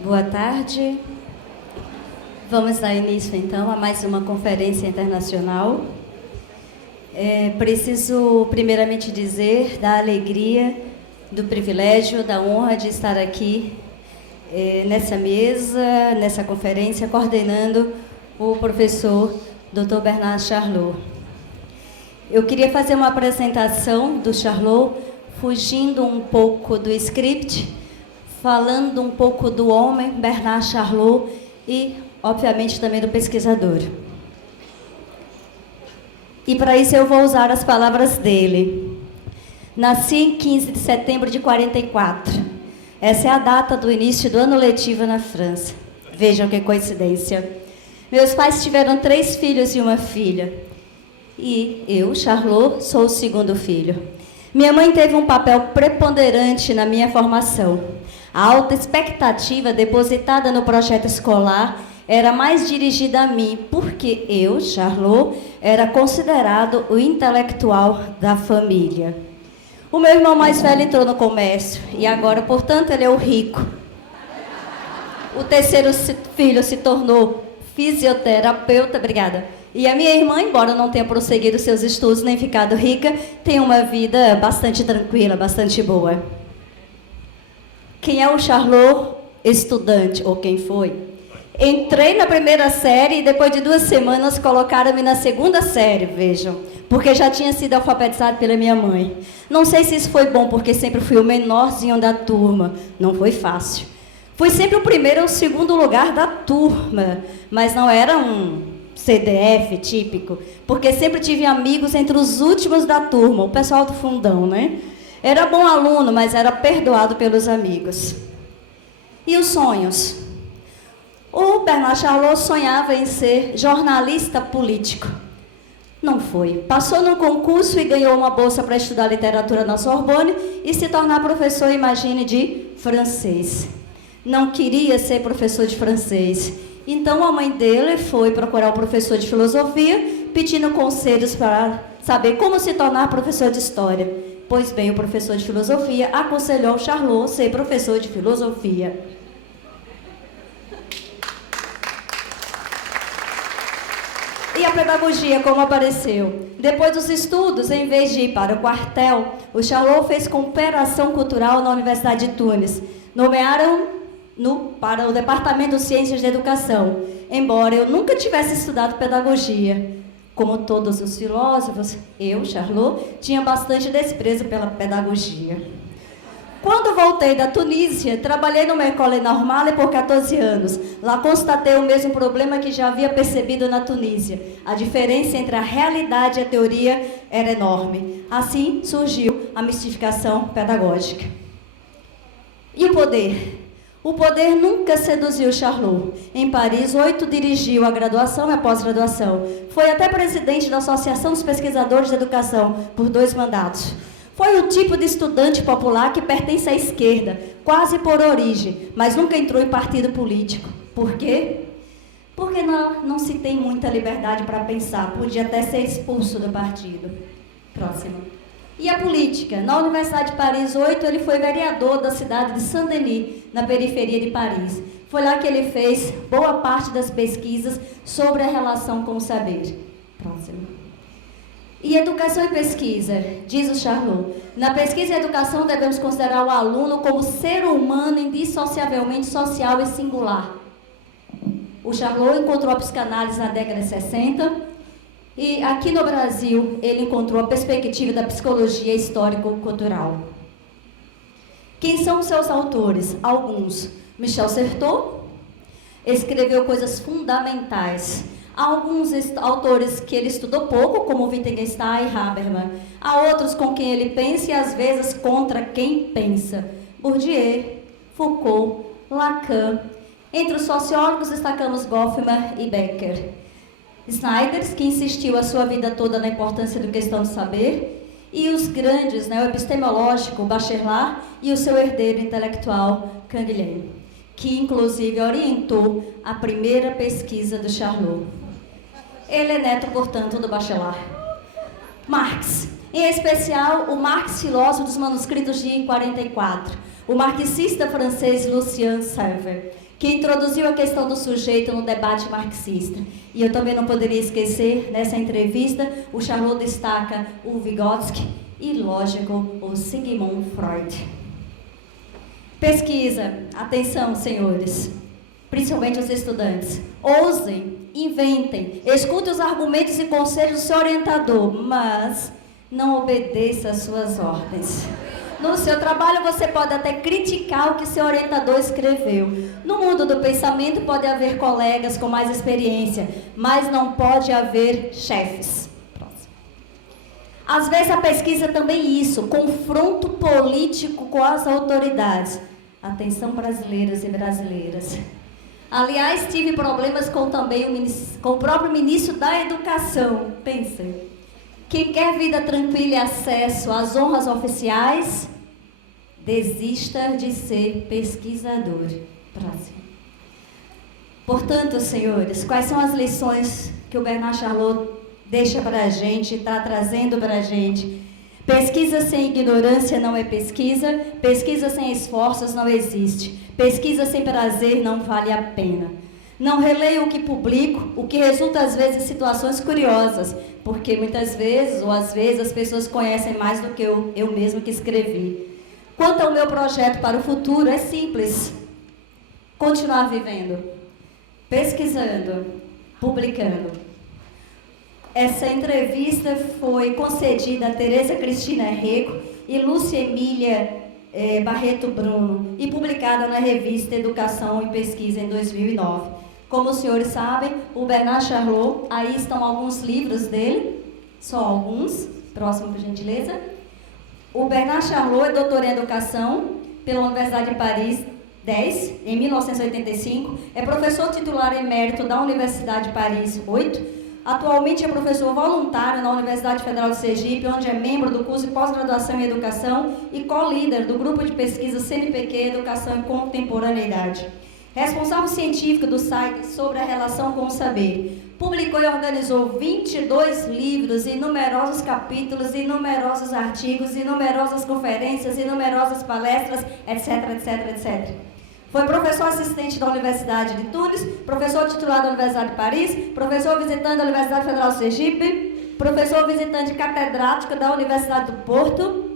Boa tarde. Vamos dar início, então, a mais uma conferência internacional. Preciso, primeiramente, dizer da alegria, do privilégio, da honra de estar aqui nessa mesa, nessa conferência, coordenando o professor Dr. Bernard Charlot. Eu queria fazer uma apresentação do Charlot, fugindo um pouco do script, falando um pouco do homem, Bernard Charlot, e, obviamente, também do pesquisador. E, para isso, eu vou usar as palavras dele. Nasci em 15 de setembro de 44. Essa é a data do início do ano letivo na França. Vejam que coincidência. Meus pais tiveram 3 filhos e uma filha. E eu, Charlot, sou o segundo filho. Minha mãe teve um papel preponderante na minha formação. A alta expectativa depositada no projeto escolar era mais dirigida a mim, porque eu, Charlot, era considerado o intelectual da família. O meu irmão mais velho entrou no comércio e agora, portanto, ele é o rico. O terceiro filho se tornou fisioterapeuta, obrigada. E a minha irmã, embora não tenha prosseguido seus estudos nem ficado rica, tem uma vida bastante tranquila, bastante boa. Quem é o Charlot estudante, ou quem foi? Entrei na primeira série e depois de 2 semanas colocaram-me na segunda série, vejam, porque já tinha sido alfabetizado pela minha mãe. Não sei se isso foi bom, porque sempre fui o menorzinho da turma. Não foi fácil. Fui sempre o primeiro ou o segundo lugar da turma, mas não era um CDF típico, porque sempre tive amigos entre os últimos da turma, o pessoal do fundão, né? Era bom aluno, mas era perdoado pelos amigos. E os sonhos? O Bernard Charlot sonhava em ser jornalista político. Não foi. Passou num concurso e ganhou uma bolsa para estudar literatura na Sorbonne e se tornar professor, imagine, de francês. Não queria ser professor de francês. Então a mãe dele foi procurar o professor de filosofia, pedindo conselhos para saber como se tornar professor de história. Pois bem, o professor de filosofia aconselhou o Charlot ser professor de filosofia. E a pedagogia, como apareceu? Depois dos estudos, em vez de ir para o quartel, o Charlot fez cooperação cultural na Universidade de Tunis. Nomearam para o Departamento de Ciências da Educação, embora eu nunca tivesse estudado pedagogia. Como todos os filósofos, eu, Charlot, tinha bastante desprezo pela pedagogia. Quando voltei da Tunísia, trabalhei numa École Normale por 14 anos. Lá constatei o mesmo problema que já havia percebido na Tunísia. A diferença entre a realidade e a teoria era enorme. Assim surgiu a mistificação pedagógica. E o poder? O poder nunca seduziu Charlot. Em Paris, 8 dirigiu a graduação e a pós-graduação. Foi até presidente da Associação dos Pesquisadores de Educação por 2 mandatos. Foi o tipo de estudante popular que pertence à esquerda, quase por origem, mas nunca entrou em partido político. Por quê? Porque não se tem muita liberdade para pensar. Podia até ser expulso do partido. Próximo. E a política? Na Universidade de Paris 8, ele foi vereador da cidade de Saint-Denis, na periferia de Paris. Foi lá que ele fez boa parte das pesquisas sobre a relação com o saber. Próximo. E educação e pesquisa, diz o Charlot. Na pesquisa e educação devemos considerar o aluno como ser humano indissociavelmente social e singular. O Charlot encontrou a psicanálise na década de 60 e aqui no Brasil ele encontrou a perspectiva da psicologia histórico-cultural. Quem são os seus autores? Alguns. Michel Certeau escreveu coisas fundamentais. Alguns autores que ele estudou pouco, como Wittgenstein e Habermas. Há outros com quem ele pensa e, às vezes, contra quem pensa. Bourdieu, Foucault, Lacan. Entre os sociólogos, destacamos Goffman e Becker. Snyder, que insistiu a sua vida toda na importância da questão do saber. E os grandes, o epistemológico, Bachelard, e o seu herdeiro intelectual, Canguilhem, que, inclusive, orientou a primeira pesquisa do Charlot. Ele é neto, portanto, do Bachelard. Marx, em especial o Marx filósofo dos manuscritos de 44, o marxista francês Lucien Server, que introduziu a questão do sujeito no debate marxista. E eu também não poderia esquecer, nessa entrevista, o Charlot destaca o Vygotsky e, lógico, o Sigmund Freud. Pesquisa, atenção, senhores, principalmente os estudantes. Ousem, inventem, escutem os argumentos e conselhos do seu orientador, mas não obedeça às suas ordens. No seu trabalho, você pode até criticar o que seu orientador escreveu. No mundo do pensamento, pode haver colegas com mais experiência, mas não pode haver chefes. Próximo. Às vezes, a pesquisa é também isso, confronto político com as autoridades. Atenção, brasileiros e brasileiras. Aliás, tive problemas com o próprio ministro da Educação. Pensem. Quem quer vida tranquila e acesso às honras oficiais, desista de ser pesquisador. Próximo. Portanto, senhores, quais são as lições que o Bernard Charlot deixa para a gente, está trazendo para a gente? Pesquisa sem ignorância não é pesquisa, pesquisa sem esforços não existe, pesquisa sem prazer não vale a pena. Não releio o que publico, o que resulta às vezes em situações curiosas, porque muitas vezes, ou às vezes, as pessoas conhecem mais do que eu mesmo que escrevi. Quanto ao meu projeto para o futuro, é simples. Continuar vivendo, pesquisando, publicando. Essa entrevista foi concedida a Tereza Cristina Rego e Lúcia Emília Barreto Bruno e publicada na revista Educação e Pesquisa em 2009. Como os senhores sabem, o Bernard Charlot, aí estão alguns livros dele, só alguns, próximo por gentileza. O Bernard Charlot é doutor em Educação pela Universidade de Paris 10, em 1985, é professor titular emérito da Universidade de Paris 8, atualmente é professor voluntário na Universidade Federal de Sergipe, onde é membro do curso de pós-graduação em Educação e co-líder do grupo de pesquisa CNPq Educação e Contemporaneidade. Responsável científico do site sobre a relação com o saber. Publicou e organizou 22 livros, e numerosos capítulos, e numerosos artigos, e numerosas conferências, e numerosas palestras, etc, etc, etc. Foi professor assistente da Universidade de Tunis, professor titular da Universidade de Paris, professor visitante da Universidade Federal de Sergipe, professor visitante catedrático da Universidade do Porto,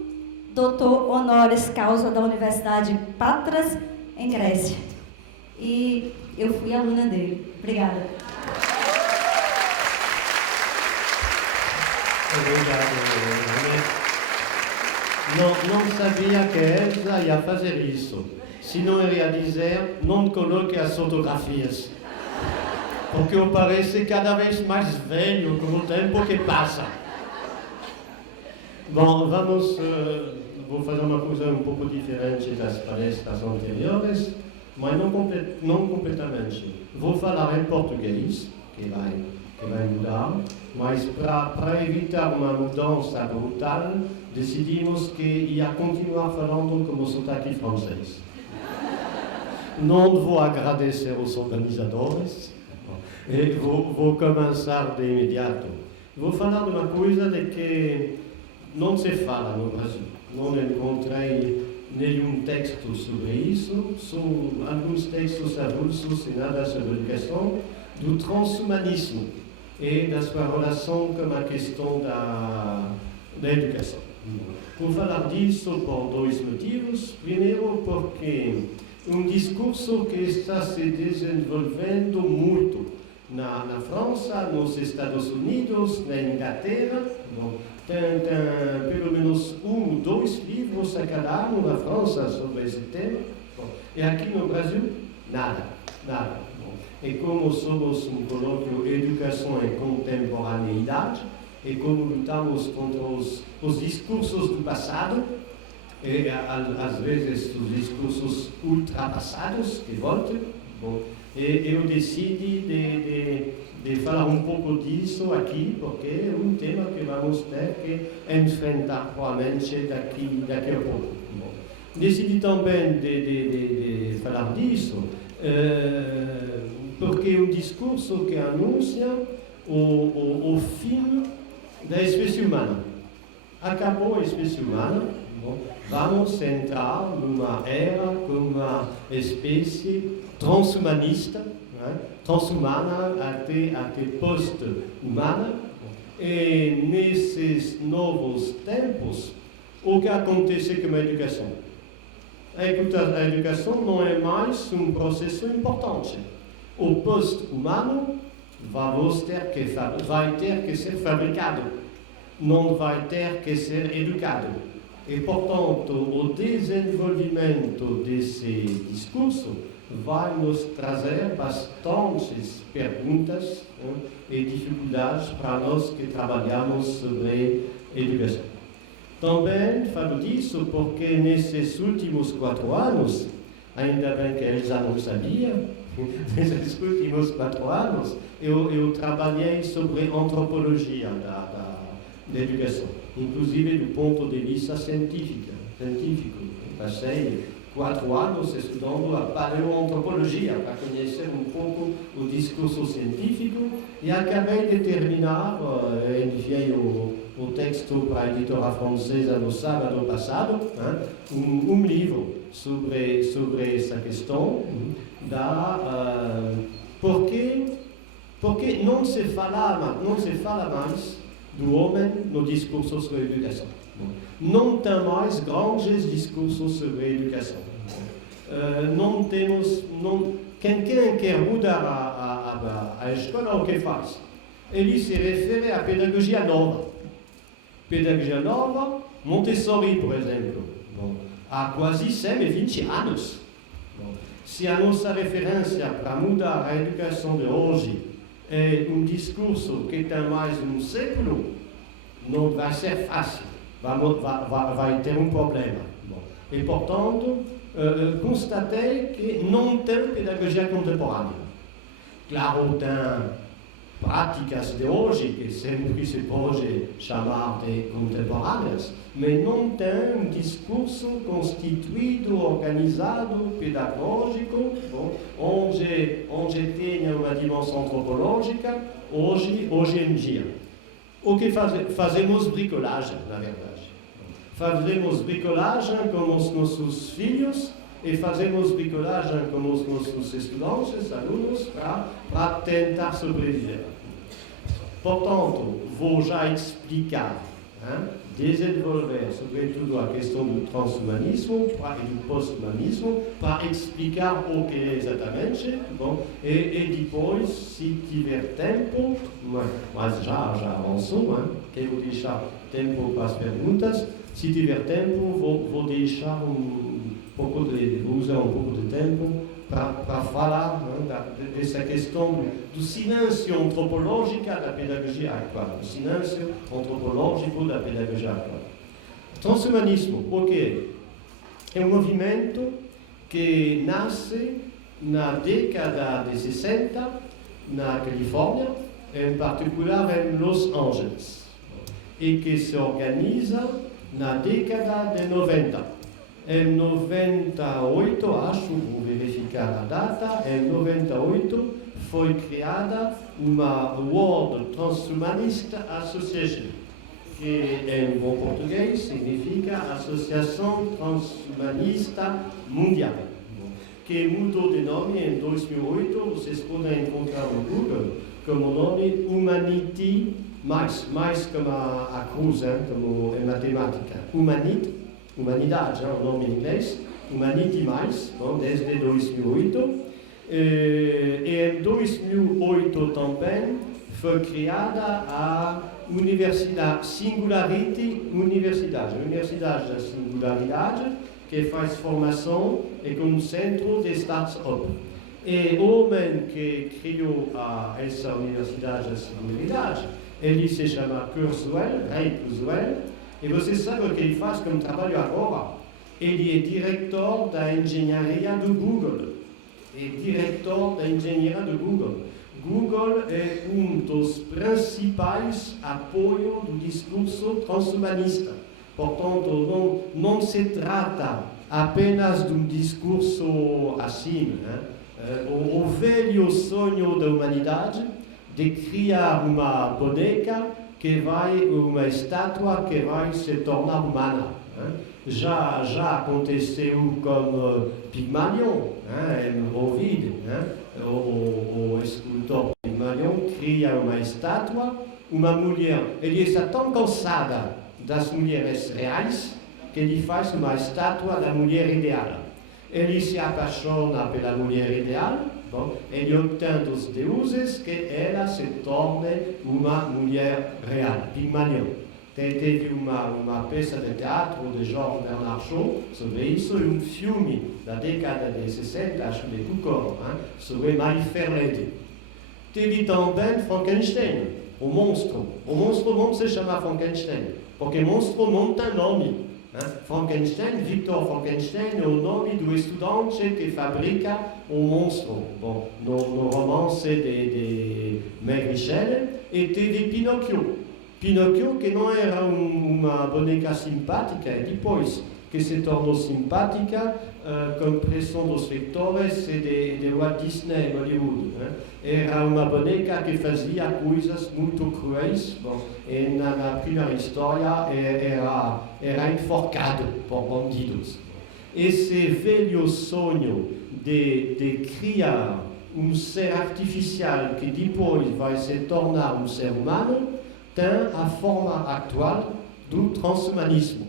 doutor honoris causa da Universidade Patras, em Grécia. E eu fui aluna dele. Obrigada. Obrigado. Não sabia que Elsa ia fazer isso. Se não iria dizer, não coloque as fotografias. Porque eu pareço cada vez mais velho com o tempo que passa. Bom, vou fazer uma coisa um pouco diferente das palestras anteriores, mas não completamente. Vou falar em português, que vai mudar, mas para evitar uma mudança brutal, decidimos que ia continuar falando como sotaque francês. Não vou agradecer os organizadores, e vou começar de imediato. Vou falar de uma coisa de que não se fala no Brasil. Não encontrei nenhum texto sobre isso, são alguns textos avulsos e nada sobre a questão do transhumanismo e da sua relação com a questão da educação. Vou falar disso por dois motivos. Primeiro, porque um discurso que está se desenvolvendo muito na França, nos Estados Unidos, na Inglaterra. Tem pelo menos 1 ou 2 livros a cada ano na França sobre esse tema. E aqui no Brasil, nada. E como somos um colóquio Educação e Contemporaneidade, e como lutamos contra os discursos do passado, e às vezes os discursos ultrapassados que voltam, e eu decidi de falar um pouco disso aqui, porque é um tema que vamos ter que enfrentar provavelmente daqui a pouco. Decidi também de falar disso, porque é um discurso que anuncia o fim da espécie humana. Acabou a espécie humana, Vamos entrar numa era com uma espécie transhumanista, né? Transhumana até post-humana, e nesses novos tempos, o que acontece com a educação? A educação não é mais um processo importante. O post-humano vai ter que ser fabricado, não vai ter que ser educado. E, portanto, o desenvolvimento desse discurso vai nos trazer bastantes perguntas, né, e dificuldades para nós que trabalhamos sobre educação. Também falo disso porque nesses últimos 4 anos, ainda bem que Elsa não sabia, nesses últimos 4 anos, eu trabalhei sobre antropologia da educação, inclusive do ponto de vista científico. Passei 4 anos estudando a paleoantropologia para conhecer um pouco o discurso científico e acabei de terminar, enviei o texto para a editora francesa no sábado passado, né, um livro sobre essa questão porque não se fala mais do homem no discurso sobre a educação. Não tem mais grandes discursos sobre a educação. Quem quer mudar a escola, o que faz? Ele se refere à pedagogia nova. Pedagogia nova, Montessori, por exemplo, há quase 120 anos. Se a nossa referência para mudar a educação de hoje é um discurso que tem mais de um século, não vai ser fácil. Vai ter um problema. E, portanto, constatei que não tem pedagogia contemporânea. Claro, tem práticas de hoje, que sempre se pode chamar de contemporâneas, mas não tem um discurso constituído, organizado, pedagógico, onde tenha uma dimensão antropológica hoje em dia. O que fazemos bricolagem, na verdade. Fazemos bricolagem com os nossos filhos e fazemos bricolagem com os nossos estudantes, alunos, para tentar sobreviver. Portanto, vou já explicar, desenvolver sobretudo a questão do transhumanismo e do post-humanismo para explicar o que é exatamente, e depois, se tiver tempo, mas já avançou, quero deixar tempo para as perguntas, se tiver tempo, vou deixar vou usar um pouco de tempo para falar dessa questão do silêncio antropológico da pedagogia atual, o silêncio antropológico da pedagogia atual. Transhumanismo, o que é? É um movimento que nasce na década de 60 na Califórnia, em particular em Los Angeles, e que se organiza na década de 90. Em 98, acho, vou verificar a data, em 98 foi criada uma World Transhumanist Association, que em bom português significa Associação Transhumanista Mundial, que mudou de nome em 2008, vocês podem encontrar no Google, como o nome Humanity, mais como a cruz, como em matemática, Humanidade, o nome em inglês, Humanity+, desde 2008. E em 2008 também foi criada a Universidade da Singularidade, que faz formação e com um centro de start-up. E o homem que criou essa Universidade da Singularidade, ele se chama Kurzweil, Ray Kurzweil. E você sabe o que ele faz como trabalho agora? Ele é diretor da engenharia do Google. Google é um dos principais apoios do discurso transhumanista. Portanto, não se trata apenas de um discurso assim. O velho sonho da humanidade de criar uma boneca uma estátua que vai se tornar humana. Já aconteceu com Pygmalion, em Ovid, o escultor Pygmalion cria uma estátua, uma mulher, ele está tão cansado das mulheres reais que ele faz uma estátua da mulher ideal. Ele se apaixona pela mulher ideal, ele obtém dos deuses que ela se torne uma mulher real, Pygmalion. Teve uma peça de teatro de Georges Bernard Shaw sobre isso e filme da década de 60, acho que de Cukor, sobre Marie Ferredi. Teve também Frankenstein, o monstro. O monstro não se chama Frankenstein, porque o monstro não tem nome. Frankenstein, Victor Frankenstein, é o nome do estudante que fabrica o monstro. Bom, no romance de Meg Michel, e teve Pinocchio. Pinocchio, que não era uma boneca simpática, e depois que se tornou simpática, com pressão dos leitores de Walt Disney em Hollywood. Era uma boneca que fazia coisas muito cruéis, e na primeira história era enforcado por bandidos. Esse velho sonho de criar um ser artificial que depois vai se tornar um ser humano tem a forma atual do transhumanismo.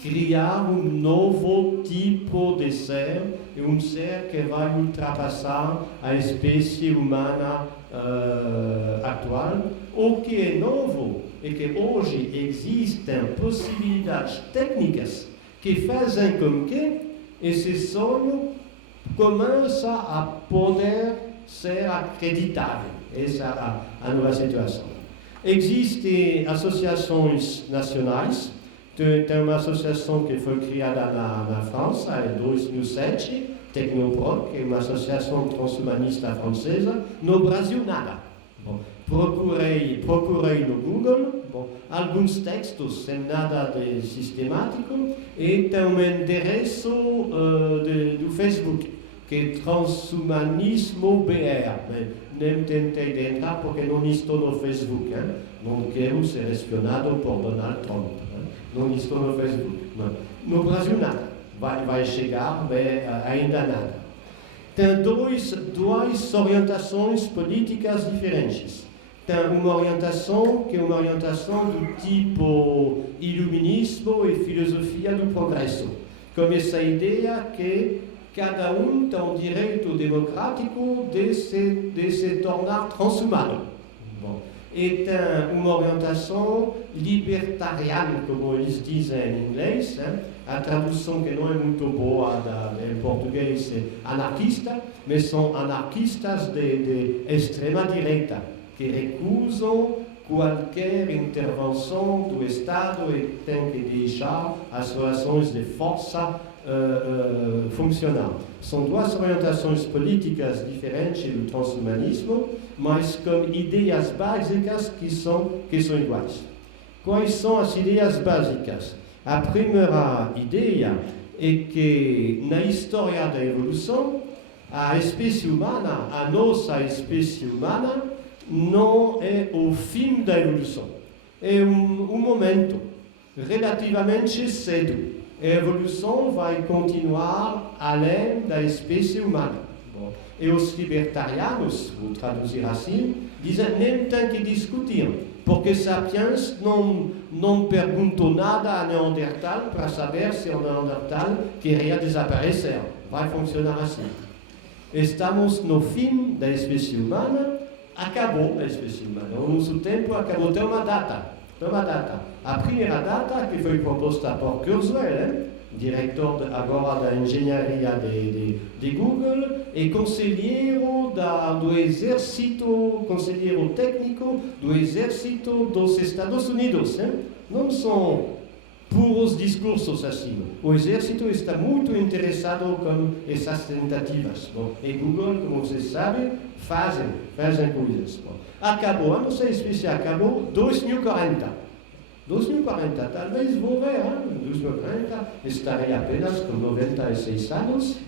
Criar um novo tipo de ser, um ser que vai ultrapassar a espécie humana atual. O que é novo é que hoje existem possibilidades técnicas que fazem com que esse sonho comece a poder ser acreditável. Essa é a nova situação. Existem associações nacionais. Tem uma associação que foi criada na França em 2007, Technoproc, que é uma associação transhumanista francesa. No Brasil, nada. Procurei no Google, alguns textos sem nada de sistemático, e tem um endereço do Facebook, que é Transhumanismo BR. Nem tentei entrar porque não estou no Facebook. Não quero ser espionado por Donald Trump. Não estou no Facebook. No Brasil, nada. Vai chegar, ainda nada. Tem duas orientações políticas diferentes. Tem uma orientação que é uma orientação do tipo iluminismo e filosofia do progresso, com essa ideia que cada um tem um direito democrático de se tornar transhumano. E tem uma orientação libertariana, como eles dizem em inglês. A tradução que não é muito boa em português é anarquista, mas são anarquistas de extrema direita, que recusam qualquer intervenção do Estado e tem que deixar as relações de força funcionar. São duas orientações políticas diferentes do transhumanismo, mas com ideias básicas que são iguais. Quais são as ideias básicas? A primeira ideia é que na história da evolução, a espécie humana, a nossa espécie humana, não é o fim da evolução. É um momento relativamente cedo. A evolução vai continuar além da espécie humana. E os libertarianos, vou traduzir assim, dizem que nem tem que discutir, porque Sapiens não perguntou nada a Neandertal para saber se o Neandertal queria desaparecer. Vai funcionar assim. Estamos no fim da espécie humana, acabou a espécie humana. O nosso tempo acabou. Tem uma data. A primeira data, que foi proposta por Kurzweil, diretor agora da engenharia de Google, e conselheiro do exército, conselheiro técnico do exército dos Estados Unidos. Não são puros discursos assim. O exército está muito interessado com essas tentativas. E Google, como vocês sabem, fazem coisas. Acabou, não sei se acabou, 2040. 2040, talvez vou ver, 2040, estarei apenas com 96 anos,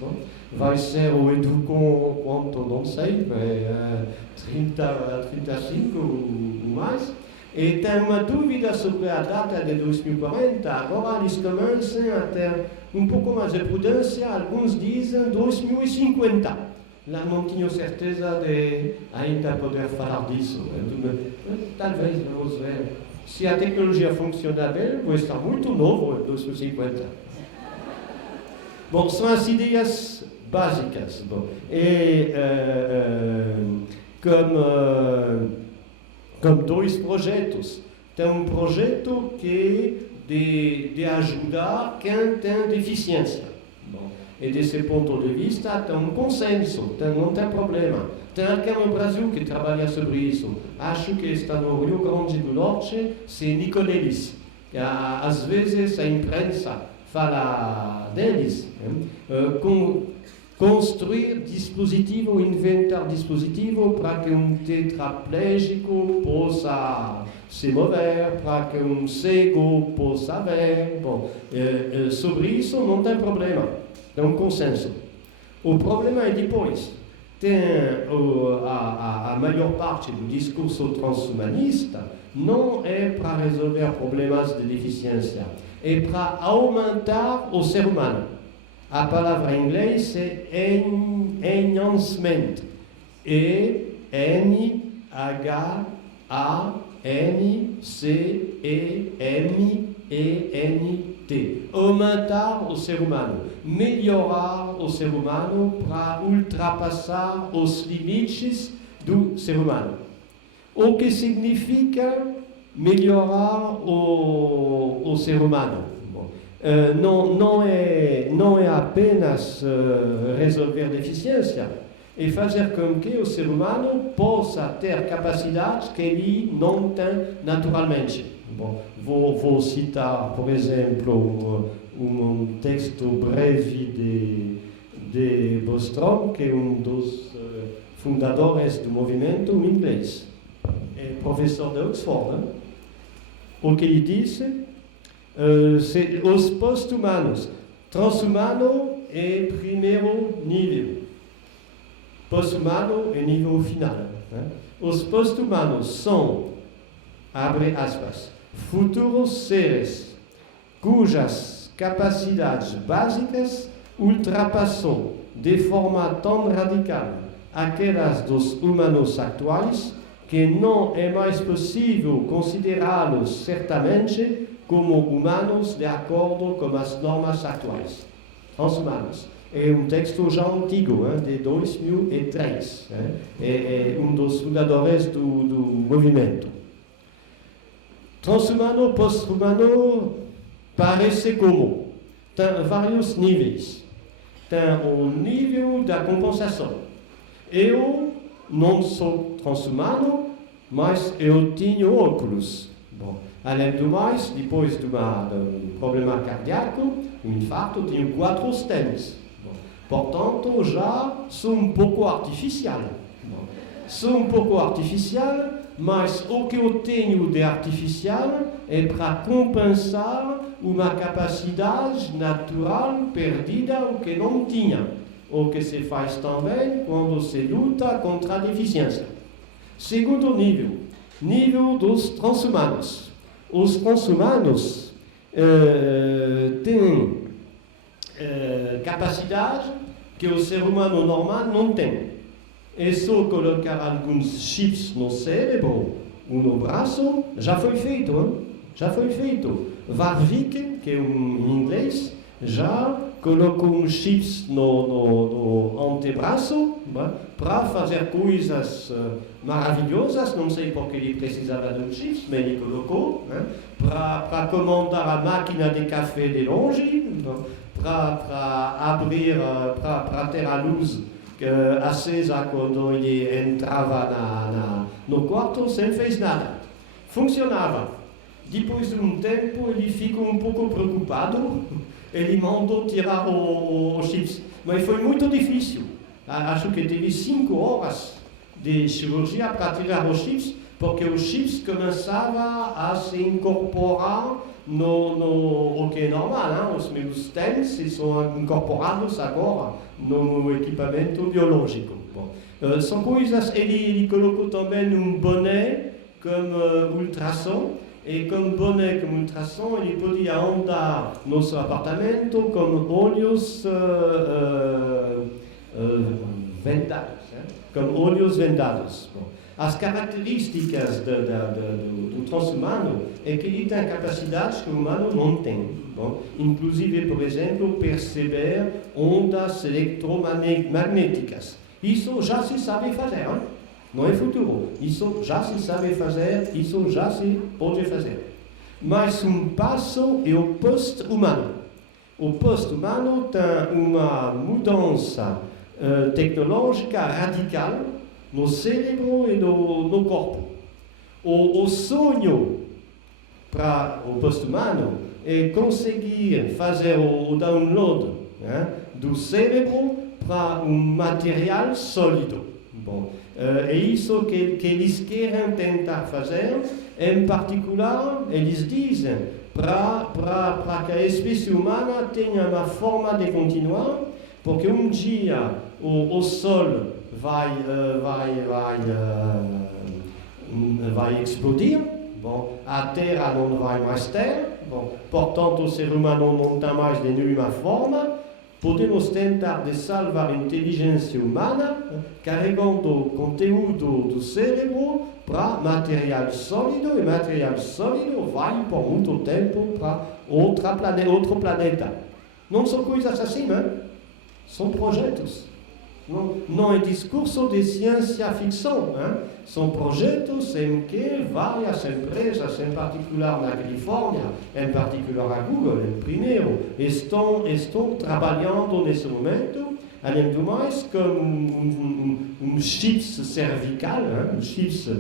vai ser o Educon, quanto, não sei, 35 ou mais, E tem uma dúvida sobre a data de 2040, agora eles começam a ter um pouco mais de prudência, alguns dizem 2050. Lá não tenho certeza de ainda poder falar disso. Talvez, vamos ver. Se a tecnologia funcionar bem, vou estar muito novo em 2050. Bom, são as ideias básicas. Bom, e como dois projetos. Tem um projeto que é de ajudar quem tem deficiência. Bom, e desse ponto de vista tem um consenso, não tem problema. Tem alguém no Brasil que trabalha sobre isso. Acho que está no Rio Grande do Norte, c'est Nicolelis. Às vezes a imprensa fala deles. Construir dispositivo, inventar dispositivo para que um tetraplégico possa se mover, para que um cego possa ver. Bom, sobre isso não tem problema, tem um consenso. O problema é depois, tem a maior parte do discurso transhumanista não é para resolver problemas de deficiência, é para aumentar o ser humano. A palavra em inglês é enhancement. E-N-H-A-N-C-E-M-E-N-T. Aumentar o ser humano. Melhorar o ser humano para ultrapassar os limites do ser humano. O que significa melhorar o ser humano? Não é apenas resolver deficiência, é fazer com que o ser humano possa ter capacidades que ele não tem naturalmente. Bom, vou citar, por exemplo, um texto breve de Bostrom, que é um dos fundadores do movimento inglês. É professor de Oxford. O que ele disse? Os post-humanos. Transhumano é primeiro nível. Post-humano é nível final. Né? Os post-humanos são, abre aspas, futuros seres cujas capacidades básicas ultrapassam de forma tão radical aquelas dos humanos atuais que não é mais possível considerá-los certamente como humanos de acordo com as normas atuais. Transhumanos. É um texto já antigo, de 2003. É um dos fundadores do movimento. Transhumano, post-humano, parece como? Tem vários níveis. Tem o nível da compensação. Eu não sou transhumano, mas eu tenho óculos. Bom, além do mais, depois de um problema cardíaco, um infarto, tenho 4 stents. Portanto, já sou um pouco artificial. Sou um pouco artificial, mas o que eu tenho de artificial é para compensar uma capacidade natural perdida ou que não tinha. O que se faz também quando se luta contra a deficiência. Segundo nível dos transhumanos. Os transhumanos têm capacidade que o ser humano normal não tem. É só colocar alguns chips no cérebro ou no braço, já foi feito. Hein? Já foi feito. Warwick, que é um inglês, já colocou uns chips no antebraço para fazer coisas maravilhosas. Não sei porque ele precisava de chips, mas ele colocou para comandar a máquina de café de longe, para abrir, para ter a luz acesa quando ele entrava no quarto, sem fez nada. Funcionava. Depois de um tempo, ele ficou um pouco preocupado. Ele mandou tirar os chips, mas foi muito difícil. Acho que teve 5 horas de cirurgia para tirar os chips, porque os chips começavam a se incorporar o que é normal. Os meus stents são incorporados agora no equipamento biológico. Bom, são coisas. Ele colocou também um boné como ultrassom, e com boneco ultrassom ele podia andar no seu apartamento com olhos vendados, com olhos vendados. Bom, as características do transhumano é que ele tem capacidades que o humano não tem. Bom, inclusive, por exemplo, perceber ondas eletromagnéticas. Isso já se sabe fazer, hein? Não é futuro. Isso já se sabe fazer, isso já se pode fazer. Mas um passo é o post-humano. O post-humano tem uma mudança tecnológica radical no cérebro e no corpo. O sonho para o post-humano é conseguir fazer o download do cérebro para um material sólido. Bom, é isso que eles querem tentar fazer. Em particular, eles dizem para que a espécie humana tenha uma forma de continuar, porque um dia o Sol vai explodir. Bom, a Terra não vai mais ter. Bom, portanto, o ser humano não tem mais de nenhuma forma. Podemos tentar de salvar a inteligência humana carregando o conteúdo do cérebro para material sólido, e material sólido vai por muito tempo para outro planeta. Não são coisas assim, né? São projetos. Não é discurso de ciência ficção, hein? São projetos em que várias empresas, em particular na Califórnia, em particular a Google, em primeiro, estão trabalhando nesse momento, além do mais, com chips cervical, hein? Chips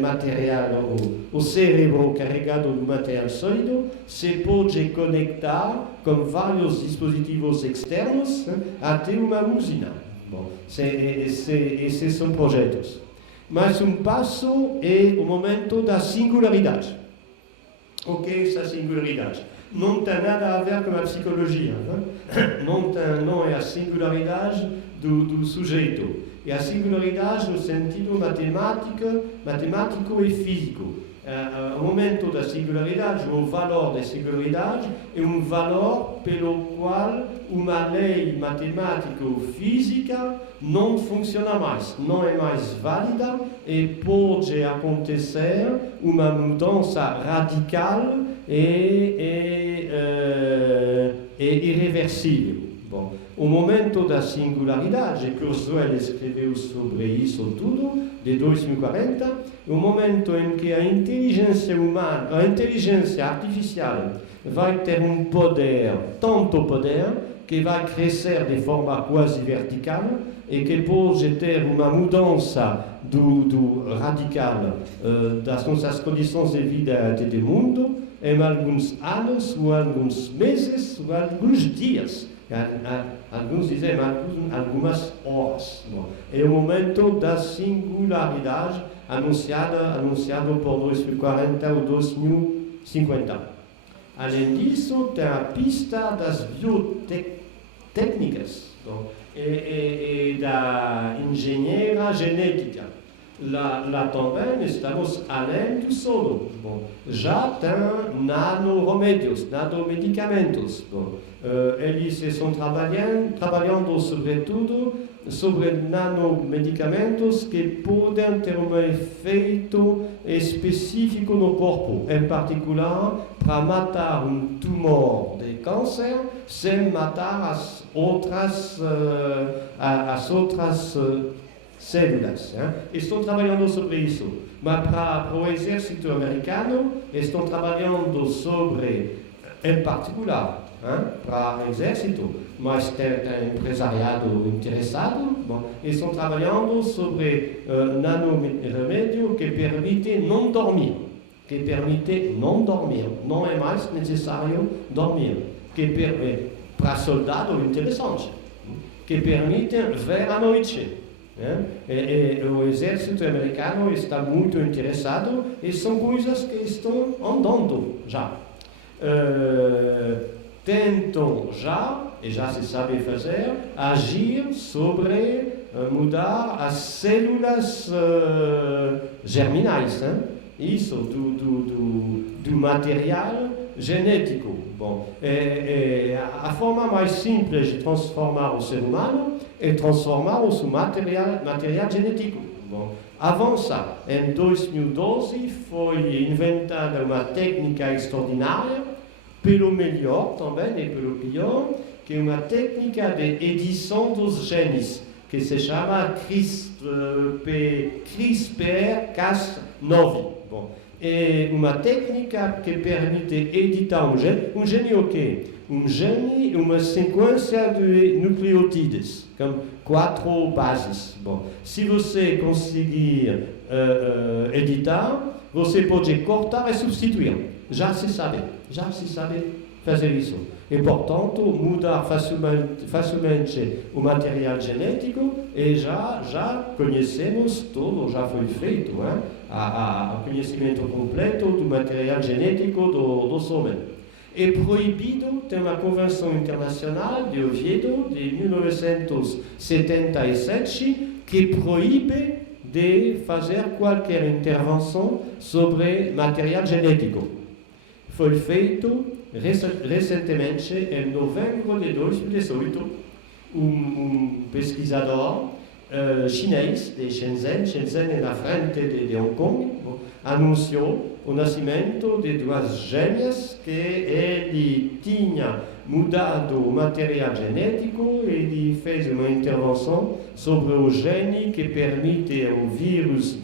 material, o cérebro carregado de material sólido, se pode conectar com vários dispositivos externos até uma usina. Bom, esses são projetos. Mas um passo é o momento da singularidade. O que é essa singularidade? Não tem nada a ver com a psicologia. Não é a singularidade do sujeito. É a singularidade no sentido matemático e físico. O momento da singularidade, o valor da singularidade, é um valor pelo qual uma lei matemática ou física não funciona mais, não é mais válida e pode acontecer uma mudança radical e irreversível. Bom, o momento da singularidade, Kurzweil escreveu sobre isso tudo, de 2040, é o momento em que a inteligência humana, a inteligência artificial vai ter um poder, tanto poder, que vai crescer de forma quase vertical e que pode ter uma mudança radical das nossas condições de vida e de mundo em alguns anos, ou alguns meses, ou alguns dias. Alguns dizem algumas horas. Bom, é o momento da singularidade anunciado por 2040 ou 2050. Além disso, tem a pista das biotécnicas e da engenharia genética. Lá também estamos além do solo. Bom, já tem nanoremédios, nanomedicamentos. Bom, eles estão trabalhando sobretudo sobre nanomedicamentos que podem ter um efeito específico no corpo, em particular para matar um tumor de câncer sem matar as outras células. Estão trabalhando sobre isso. Mas para o exército americano, estão trabalhando sobre, em particular, para o exército, mas tem empresariado interessado, estão trabalhando sobre nanoremédio que permite não dormir. Não é mais necessário dormir. Para soldado interessante. Que permite ver à noite. O exército americano está muito interessado e são coisas que estão andando já. Tentam já e já se sabe fazer, agir sobre mudar as células germinais, hein? Isso do material genético. Bom, a forma mais simples de transformar o ser humano é transformar o seu material genético. Bom, avança. Em 2012 foi inventada uma técnica extraordinária, pelo melhor também e pelo pior, que é uma técnica de edição dos genes, que se chama CRISPR-Cas9. Bom, é uma técnica que permite editar um gene o quê? Um gene, uma sequência de nucleotídeos, com 4 bases. Bom, se você conseguir editar, você pode cortar e substituir. Já se sabe fazer isso. E, portanto, mudar facilmente o material genético e já conhecemos tudo, já foi feito, o conhecimento completo do material genético dos homens. É proibido, tem uma convenção internacional de Oviedo de 1977 que proíbe de fazer qualquer intervenção sobre material genético. Foi feito recentemente, em novembro de 2018, um pesquisador chinês de Shenzhen é na frente de Hong Kong, anunciou o nascimento de 2 gêmeas que ele tinha mudado o material genético e ele fez uma intervenção sobre o gene que permite ao vírus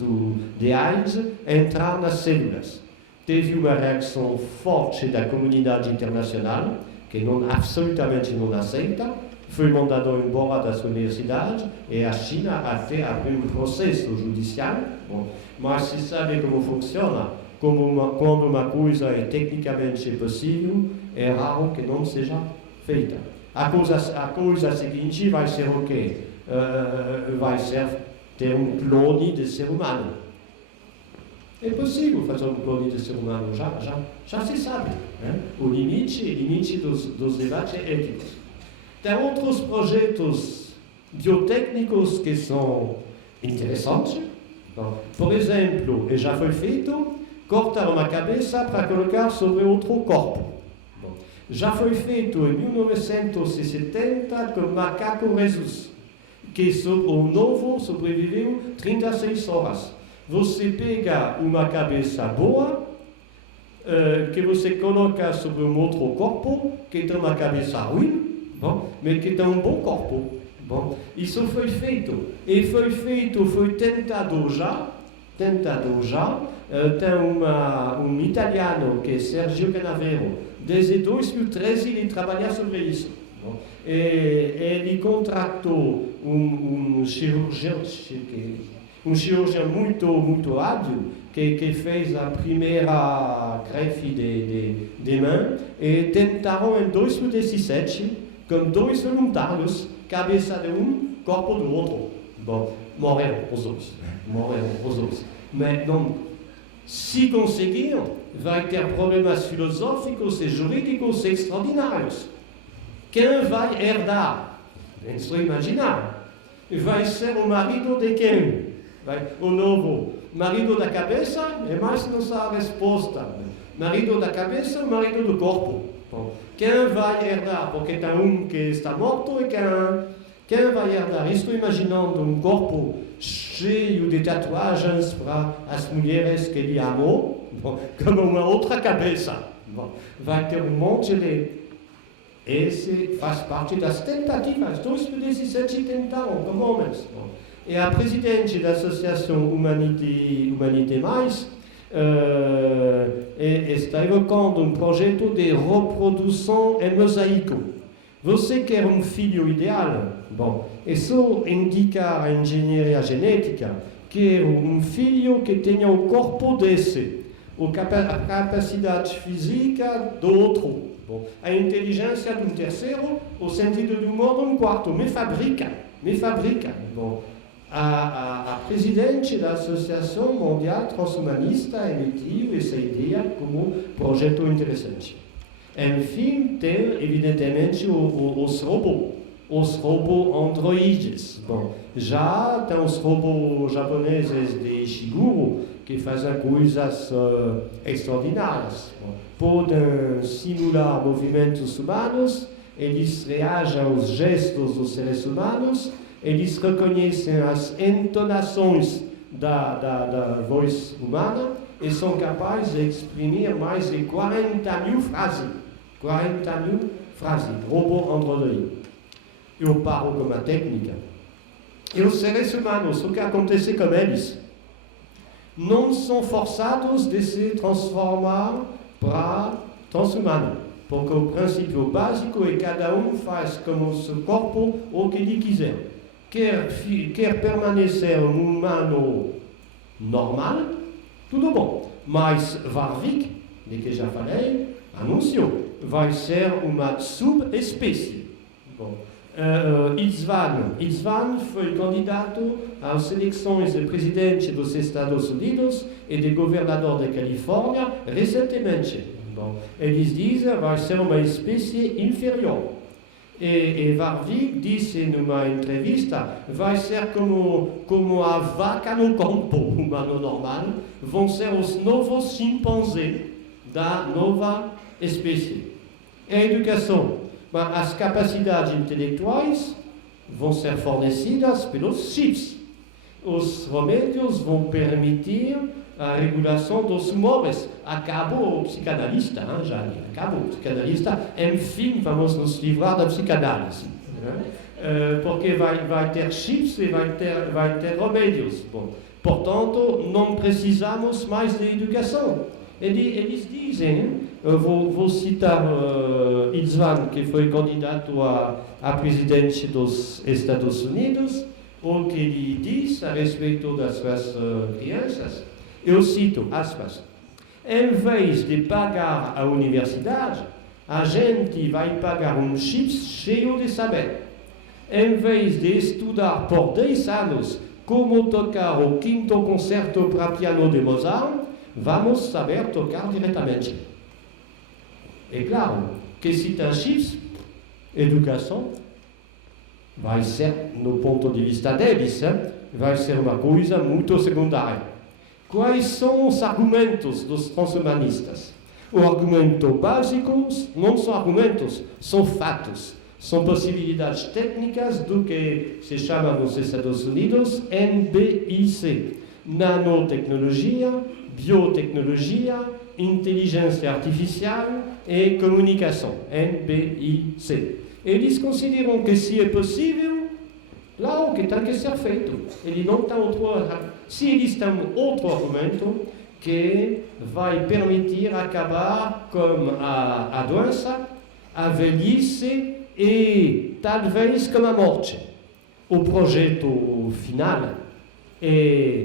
de AIDS entrar nas células. Teve uma reação forte da comunidade internacional, que absolutamente não aceita, foi mandado embora da sua universidade e a China até abriu um processo judicial. Bom, mas se sabe como funciona. Quando uma coisa é tecnicamente possível, é raro que não seja feita. A coisa seguinte vai ser o quê? Vai ser ter um clone de ser humano. É possível fazer um clone de ser humano, já se sabe, né? O limite dos debates éticos. Tem outros projetos biotécnicos que são interessantes. Bom, por exemplo, e já foi feito, cortar uma cabeça para colocar sobre outro corpo. Bom, já foi feito em 1970 com o macaco Rhesus, que o novo sobreviveu 36 horas. Você pega uma cabeça boa, que você coloca sobre um outro corpo, que tem uma cabeça ruim, bom, mas que tem um bom corpo. Bom, isso foi feito. E foi tentado já. Tem um italiano, que é Sergio Canavero, desde 2013 ele trabalha sobre isso. Bom, e ele contratou um cirurgião muito hábil, que fez a primeira grefe de mão, e tentaram em 2017, com 2 voluntários, cabeça de um, corpo do outro. Bom, morreram os dois. Mas não, se conseguiram, vai ter problemas filosóficos e jurídicos extraordinários. Quem vai herdar? É só imaginar. Vai ser o marido de quem? O novo marido da cabeça é mais nossa resposta. Marido da cabeça, marido do corpo. Bom, quem vai herdar? Porque tem um que está morto e quem vai herdar? Estou imaginando um corpo cheio de tatuagens para as mulheres que ele amou, como uma outra cabeça. Bom, vai ter um monte de... Esse faz parte das tentativas. 2017 tentaram como homens. Bom, e a presidente da Associação Humanité Mais está evocando um projeto de reprodução em mosaico. Você quer um filho ideal? Bom, é só indicar a engenharia genética, quer um filho que tenha o corpo desse, a capacidade física do outro, bom, a inteligência de um terceiro, o sentido do humor de um quarto, me fabrica. Bom, a presidente da Associação Mundial Transhumanista emitiu essa ideia como projeto interessante. Enfim, tem evidentemente os robôs androides. Bom, já tem os robôs japoneses de Ishiguro que fazem coisas extraordinárias. Bom, podem simular movimentos humanos, eles reagem aos gestos dos seres humanos, eles reconhecem as entonações da voz humana e são capazes de exprimir mais de 40 mil frases. 40 mil frases, robô android. Eu paro com uma técnica. E os seres humanos, o que acontece com eles? Não são forçados de se transformar para transhumano. Porque o princípio básico é que cada faz com o seu corpo o que ele quiser. Quer permanecer um humano normal, tudo bom. Mas Warwick, de que já falei, anunciou, vai ser uma subespécie. Bom, Isvan foi candidato às eleições de presidente dos Estados Unidos e de governador da Califórnia recentemente. Bom, eles dizem que vai ser uma espécie inferior. E Warwick disse numa entrevista, vai ser como a vaca no campo, humano normal, vão ser os novos chimpanzés da nova espécie. E a educação, as capacidades intelectuais vão ser fornecidas pelos chips. Os remédios vão permitir a regulação dos humores. Acabou o psicanalista, já acabou o psicanalista, enfim, vamos nos livrar da psicanálise. Porque vai ter chips e vai ter remédios. Bom, portanto, não precisamos mais de educação. Eles dizem, vou citar Isvan, que foi candidato a presidente dos Estados Unidos, o que ele diz a respeito das suas crianças. Eu cito, aspas, em vez de pagar a universidade, a gente vai pagar chip cheio de saber. Em vez de estudar por 10 anos como tocar o quinto concerto para piano de Mozart, vamos saber tocar diretamente. É claro que se tem chips, educação vai ser, no ponto de vista deles, vai ser uma coisa muito secundária. Quais são os argumentos dos transhumanistas? O argumento básico não são argumentos, são fatos. São possibilidades técnicas do que se chama nos Estados Unidos NBIC. Nanotecnologia, biotecnologia, inteligência artificial e comunicação. NBIC. Eles consideram que se é possível, claro que tem que ser feito. Ele não tem se eles têm outro argumento que vai permitir acabar com a doença, a velhice e talvez com a morte. O projeto final é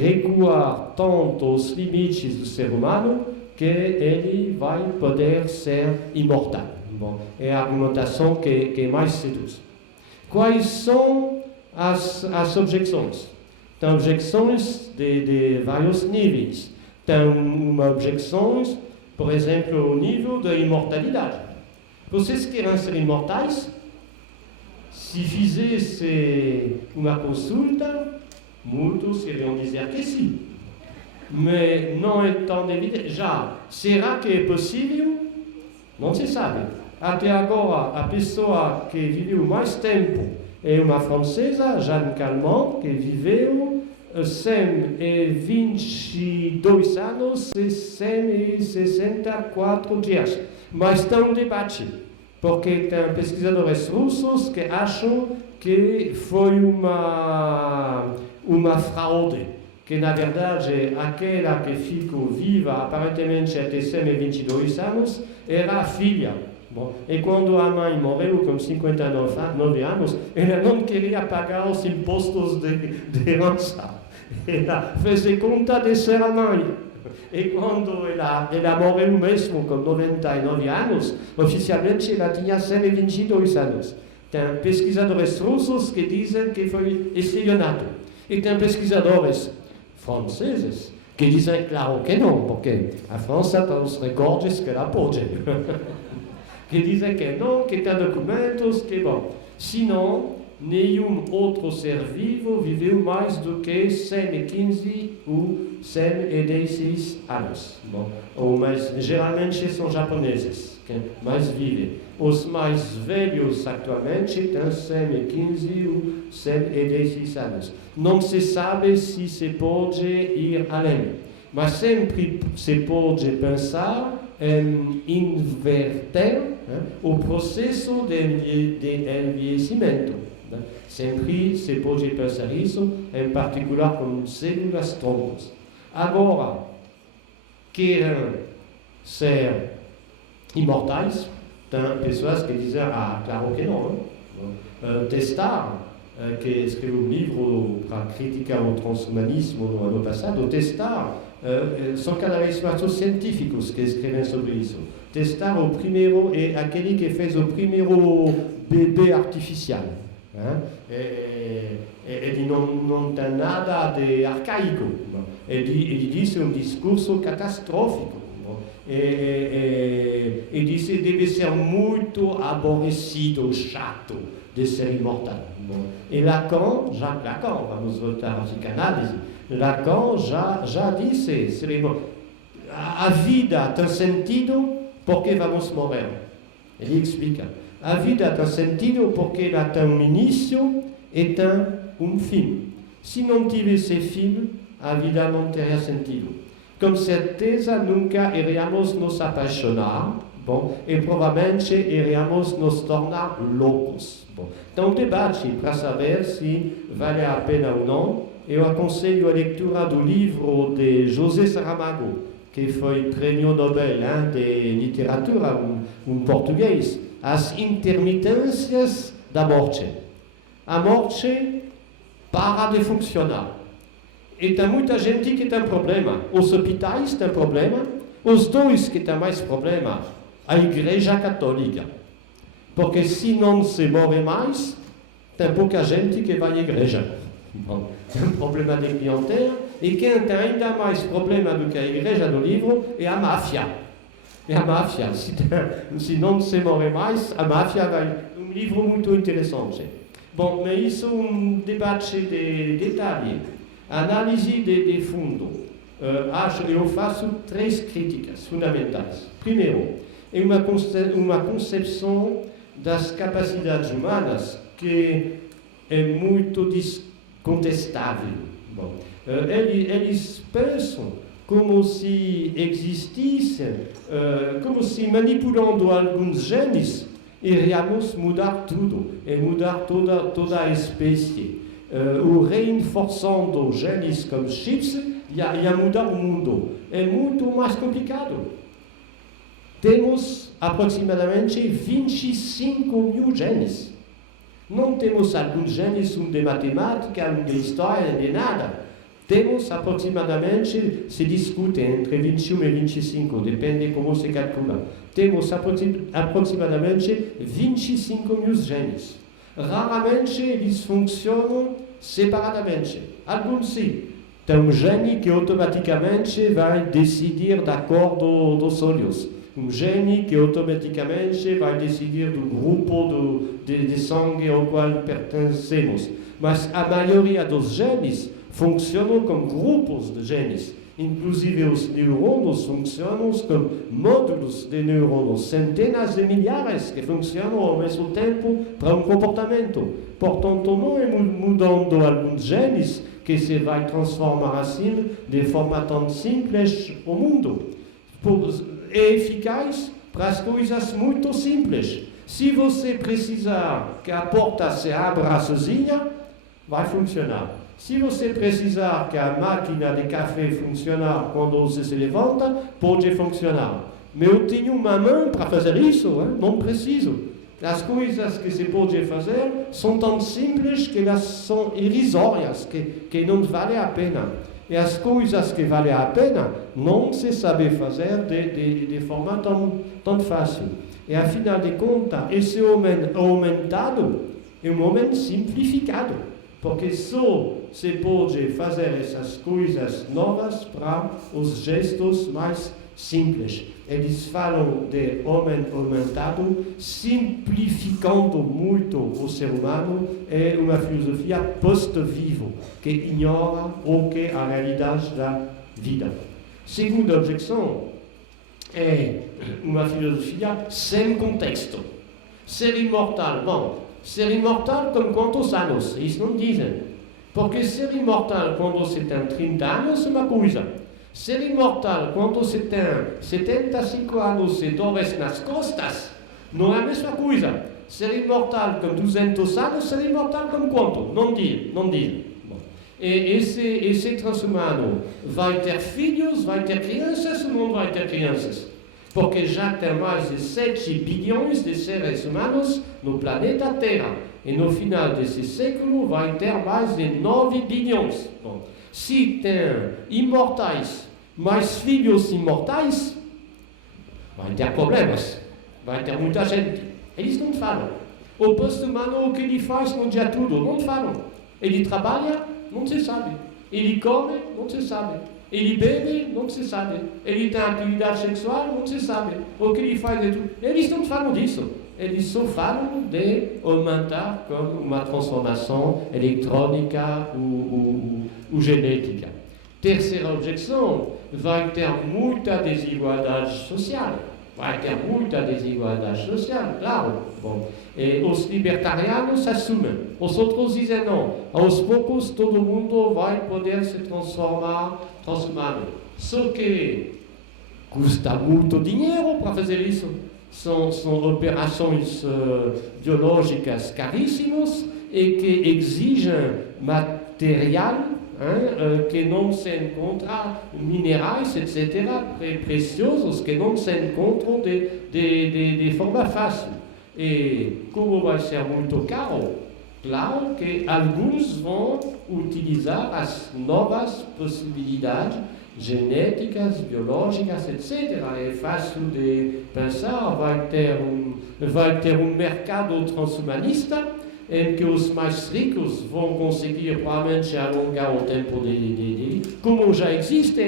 recuar tanto os limites do ser humano que ele vai poder ser imortal. Bom, é a argumentação que mais seduz. Quais são as objeções? Tem objeções de vários níveis. Tem uma objeção, por exemplo, o nível da imortalidade. Vocês querem ser imortais? Se fizesse uma consulta, muitos iriam dizer que sim. Mas não é tão evidente. Já, será que é possível? Não se sabe. Até agora, a pessoa que viveu mais tempo é uma francesa, Jeanne Calment, que viveu 122 anos e 164 dias. Mas tem um debate, porque tem pesquisadores russos que acham que foi uma fraude, que na verdade aquela que ficou viva aparentemente até 122 anos era a filha. Bom, e quando a mãe morreu com 59 anos, ela não queria pagar os impostos de herança. Ela fez de conta de ser a mãe. E quando ela morreu mesmo com 99 anos, oficialmente ela tinha 122 anos. Tem pesquisadores russos que dizem que foi estelionato. E tem pesquisadores franceses que dizem, claro que não, porque a França tem os recordes que ela pode. Que dizem que não, que tem documentos, que bom. Senão, nenhum outro ser vivo viveu mais do que 115 ou 116 anos. Bom, mas geralmente são japoneses que mais vivem. Os mais velhos atualmente têm 115 ou 116 anos. Não se sabe se se pode ir além, mas sempre se pode pensar em inverter o processo de envelhecimento. Sempre se pode pensar isso, em particular com células troncos. Agora, querem ser imortais? Tem pessoas que dizem, claro que não. Testar, que escreveu um livro para criticar o transhumanismo no ano passado, Testar, são cada vez mais os científicos que escrevem sobre isso. Testar o primeiro é aquele que fez o primeiro bebê artificial. Ele não tem nada de arcaico. Ele disse um discurso catastrófico. E disse que deve ser muito aborrecido, chato de ser imortal. E Lacan, Jacques Lacan, vamos voltar à psicanálise, Lacan já disse, a vida tem sentido porque vamos morrer. Ele explica. A vida tem sentido porque ela tem um início e tem um fim. Se não tivesse fim, a vida não teria sentido. Com certeza nunca iríamos nos apaixonar, e provavelmente iríamos nos tornar loucos. Então, debate para saber se vale a pena ou não. Eu aconselho a leitura do livro de José Saramago, que foi prêmio Nobel de literatura, um português, As Intermitências da Morte. A morte para de funcionar. E tem muita gente que tem problema. Os hospitais têm problema. Os dois que têm mais problema, a Igreja Católica. Porque se não se morre mais, tem pouca gente que vai à igreja. Tem um problema de clientela. E quem tem ainda mais problema do que a igreja do livro é a máfia. É a máfia. Se não se morre mais, a máfia vai... Um livro muito interessante. Bom, mas isso é um debate de detalhe. Análise de fundo. Eu faço 3 críticas fundamentais. Primeiro, é uma concepção das capacidades humanas que é muito contestável. Eles pensam como se existissem, como se manipulando alguns genes, iríamos mudar tudo, e mudar toda a espécie. O reforçando genes como chips ia mudar o mundo. É muito mais complicado. Temos aproximadamente 25 mil genes. Não temos alguns genes, um de matemática, um de história, de nada. Temos aproximadamente, se discute entre 21 e 25, depende como se calcula. Temos aproximadamente 25 mil genes. Raramente eles funcionam separadamente. Alguns sim. Tem um gene que automaticamente vai decidir da cor dos olhos. Um gene que automaticamente vai decidir do grupo de sangue ao qual pertencemos. Mas a maioria dos genes funcionam como grupos de genes. Inclusive os neurônios funcionam como módulos de neurônios, centenas de milhares que funcionam ao mesmo tempo para um comportamento. Portanto, não é mudando alguns genes que se vai transformar assim de forma tão simples o mundo. É eficaz para as coisas muito simples. Se você precisar que a porta se abra sozinha, vai funcionar. Se você precisar que a máquina de café funcione quando você se levanta, pode funcionar. Mas eu tenho uma mão para fazer isso, não preciso. As coisas que se pode fazer são tão simples que elas são irrisórias, que não vale a pena. E as coisas que valem a pena não se sabe fazer de forma tão fácil. E afinal de contas, esse homem aumentado é um homem simplificado. porque só se pode fazer essas coisas novas para os gestos mais simples. Eles falam de homem aumentado, simplificando muito o ser humano, é uma filosofia post-vivo, que ignora o que é a realidade da vida. Segunda objeção é uma filosofia sem contexto. Ser imortal, bom, ser imortal com quantos anos? Isso não dizem. Porque ser imortal quando você tem 30 anos é uma coisa. Ser imortal quando você tem 75 anos e dores nas costas não é a mesma coisa. Ser imortal com 200 anos, ser imortal com quanto? Não diz. Bom. E esse transhumano vai ter filhos, vai ter crianças ou não vai ter crianças? Porque já tem mais de 7 bilhões de seres humanos no planeta Terra. E no final desse século vai ter mais de 9 bilhões. Bom, se tem imortais, mais filhos imortais, vai ter problemas. Vai ter muita gente. Eles não falam. O post-humano, o que ele faz no dia todo, não falam. Ele trabalha, não se sabe. Ele come, não se sabe. Ele bebe, não se sabe. Ele tem atividade sexual, não se sabe. O que ele faz é tudo. Eles não falam disso. Eles só falam de aumentar como uma transformação eletrônica ou genética. Terceira objeção, vai ter muita desigualdade social. Claro. Bom, e os libertarianos assumem. Os outros dizem não. Aos poucos todo mundo vai poder se transformar transhumano. Só que custa muito dinheiro para fazer isso. São operações biológicas caríssimas e que exigem material que não se encontra, minerais, etc., preciosos, que não se encontram de forma fácil. E como vai ser muito caro, claro que alguns vão utilizar as novas possibilidades genéticas, biológicas, etc. É fácil de pensar, vai ter um mercado transhumanista em que os mais ricos vão conseguir provavelmente alongar o tempo de vida, como já existe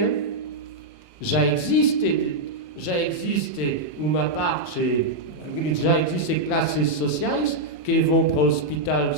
uma parte, já existem classes sociais que vão para o hospital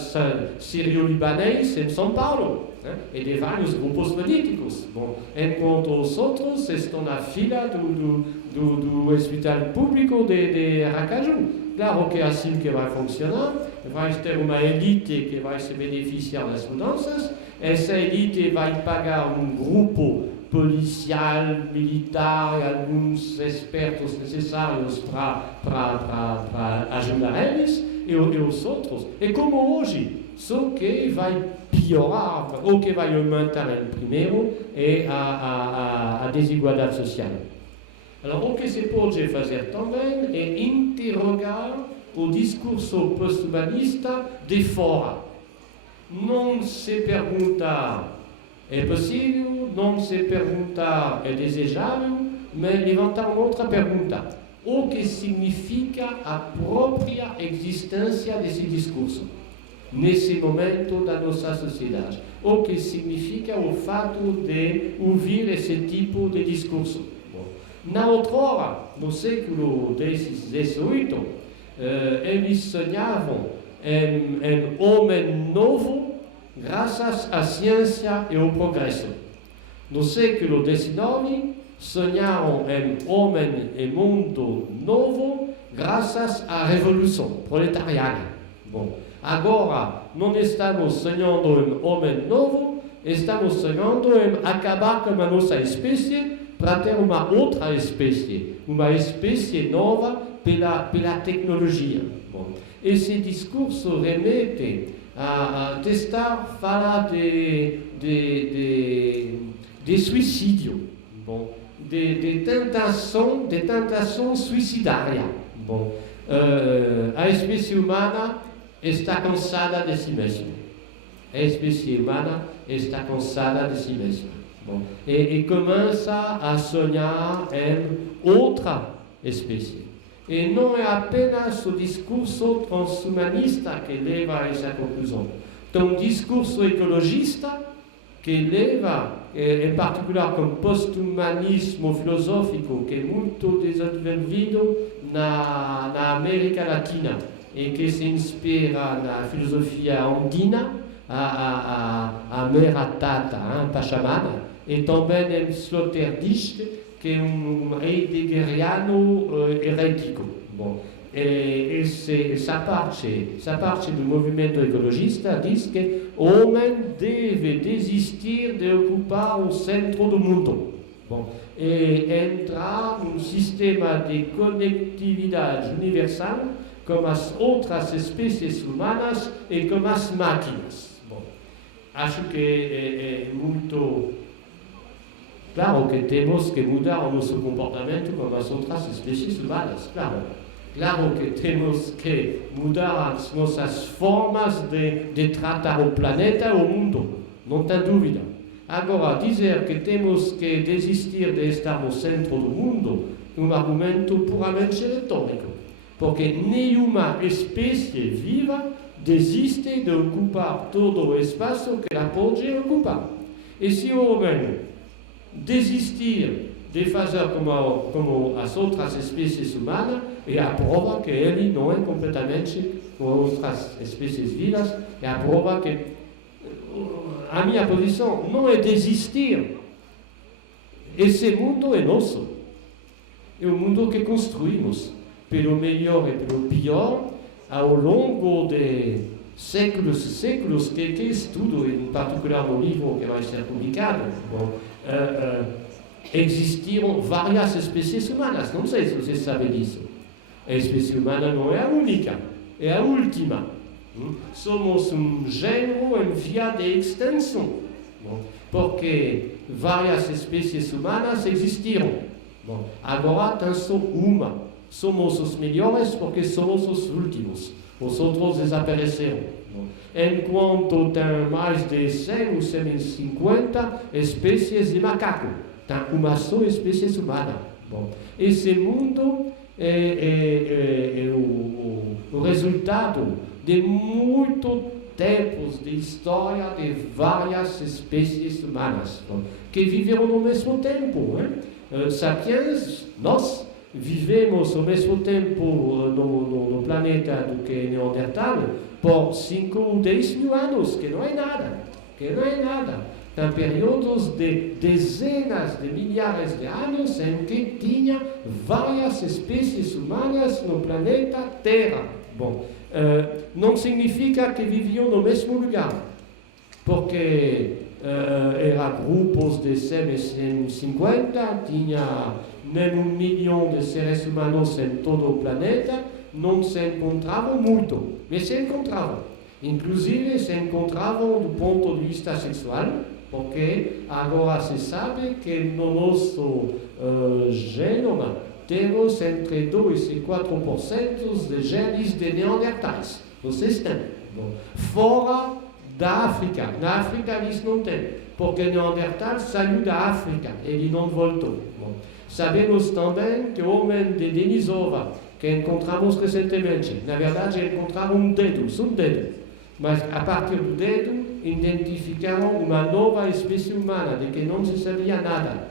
sírio-libanês em São Paulo, e de vários grupos políticos. Bom, enquanto os outros estão na fila do hospital público de Aracaju. Claro que é assim que vai funcionar, vai ter uma elite que vai se beneficiar das mudanças, essa elite vai pagar um grupo policial, militar, alguns expertos necessários para ajudar eles, e os outros. E como hoje, só que vai piorar, ou que vai aumentar em primeiro, é a desigualdade social. Alors, o que se pode fazer também é interrogar o discurso post-humanista de fora. Não se perguntar é possível, não se perguntar é desejável, mas levantar uma outra pergunta. O que significa a própria existência desse discurso nesse momento da nossa sociedade? O que significa o fato de ouvir esse tipo de discurso? Na outrora, no século XVIII, eles sonhavam em homem novo graças à ciência e ao progresso. No século XIX, sonharam em homem e mundo novo graças à revolução proletariana. Bom, agora não estamos sonhando em homem novo, estamos sonhando em acabar com a nossa espécie para ter uma outra espécie nova pela tecnologia. Bom, esse discurso remete a testar, falar de suicídio, bom, de tentação suicidária. Bom, a espécie humana está cansada de si mesma. A espécie humana está cansada de si mesma. Bom, e começa a sonhar em outra espécie. E não é apenas o discurso transhumanista que leva a essa conclusão. Tem um discurso ecologista que leva, em particular, com post-humanismo filosófico, que é muito desenvolvido na América Latina e que se inspira na filosofia andina, a Mera Tata, Pachamama, e também em Sloterdijk, que é heideggeriano herético. Bom, essa parte do movimento ecologista diz que o homem deve desistir de ocupar o centro do mundo. Bom, e entrar num sistema de conectividade universal como as outras espécies humanas e como as máquinas. Bom, acho que é muito claro que temos que mudar o nosso comportamento como as outras espécies humanas, Claro que temos que mudar as nossas formas de tratar o planeta e o mundo, não tem dúvida. Agora, dizer que temos que desistir de estar no centro do mundo é um argumento puramente retórico, porque nenhuma espécie viva desiste de ocupar todo o espaço que ela pode ocupar. E se o homem desistir de fazer como as outras espécies humanas, é a prova que ele não é completamente como outras espécies vivas, é a prova que a minha posição não é desistir. Esse mundo é nosso. É o mundo que construímos, pelo melhor e pelo pior, ao longo de séculos que estudo, em particular no livro que vai ser publicado. Existiram várias espécies humanas, não sei se você sabe disso. A espécie humana não é a única, é a última. Somos um gênero em via de extinção, porque várias espécies humanas existiram. Agora tem só uma. Somos os melhores porque somos os últimos. Os outros desapareceram. Enquanto tem mais de 100 ou 150 espécies de macaco. Tem uma só espécie humana. Esse mundo é o resultado de muitos tempos de história de várias espécies humanas que viveram no mesmo tempo. Sapiens, nós vivemos ao mesmo tempo no planeta do que Neandertal por 5 ou 10 mil anos, que não é nada. Tem períodos de dezenas de milhares de anos em que tinha várias espécies humanas no planeta Terra. Não significa que viviam no mesmo lugar, porque eram grupos de 100 e 150, tinha nem 1 milhão de seres humanos em todo o planeta, não se encontravam muito, mas se encontravam. Inclusive se encontravam do ponto de vista sexual, porque agora se sabe que no nosso genoma temos entre 2 e 4% de genes de neandertais. Vocês têm. Fora da África. Na África eles não têm, porque Neandertal saiu da África, ele não voltou. Sabemos também que o homem de Denisova, que encontramos recentemente, na verdade encontraram um dedo, só um dedo. Mas a partir do dedo identificaram uma nova espécie humana, de que não se sabia nada.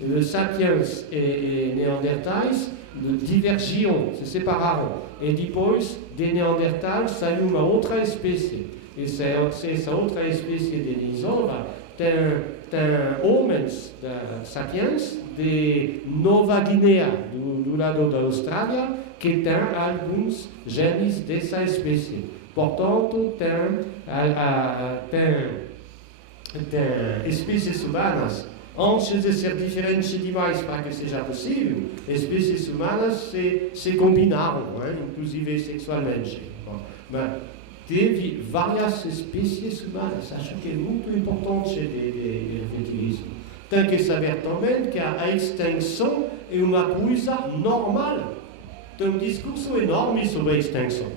Os sapiens e neandertais divergiam, se separaram, e depois de Neandertal saiu uma outra espécie. Essa outra espécie de Denisova tem homens sapiens de Nova Guiné, do lado da Austrália, que têm alguns genes dessa espécie. Portanto, tem espécies humanas, antes de ser diferentes demais para que seja possível, espécies humanas se combinaram, inclusive sexualmente. Mas teve várias espécies humanas, acho que é muito importante de refletir isso. Tem que saber também que a extinção é uma coisa normal. Tem um discurso enorme sobre a extinção.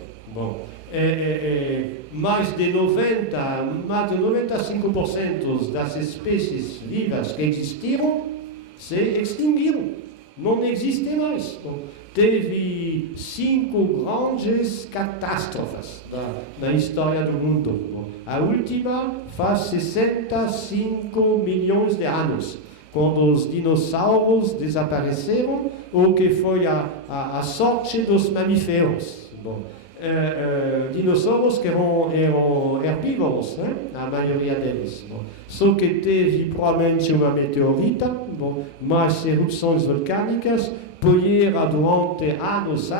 Mais de 95% das espécies vivas que existiram se extinguiram, não existem mais. Teve 5 grandes catástrofes na história do mundo. Bom, a última faz 65 milhões de anos, quando os dinossauros desapareceram, ou que foi a sorte dos mamíferos. Bom, dinossauros que eram herbívoros, né? A maioria deles. Bom, só que teve provavelmente uma meteorita, bom, mais erupções vulcânicas, poeira durante anos,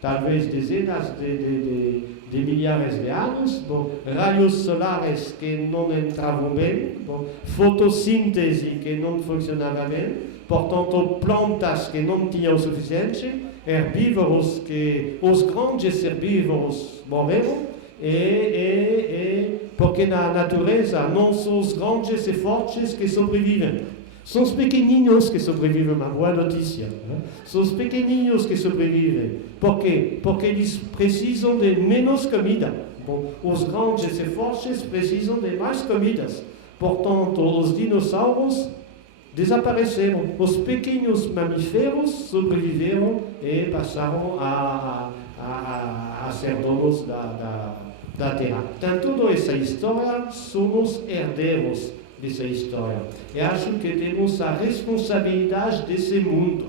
talvez dezenas de milhares de anos, bom, raios solares que não entravam bem, bom, fotossíntese que não funcionava bem, portanto plantas que não tinham o suficiente, herbívoros que os grandes herbívoros morreram, porque na natureza não são os grandes e fortes que sobrevivem. São os pequeninos que sobrevivem, uma boa notícia. Né? São os pequeninos que sobrevivem. Por quê? Porque eles precisam de menos comida. Bom, os grandes e fortes precisam de mais comidas. Portanto, os dinossauros desapareceram. Os pequenos mamíferos sobreviveram e passaram a ser donos da Terra. Então, toda essa história, somos herdeiros dessa história. E acho que temos a responsabilidade desse mundo.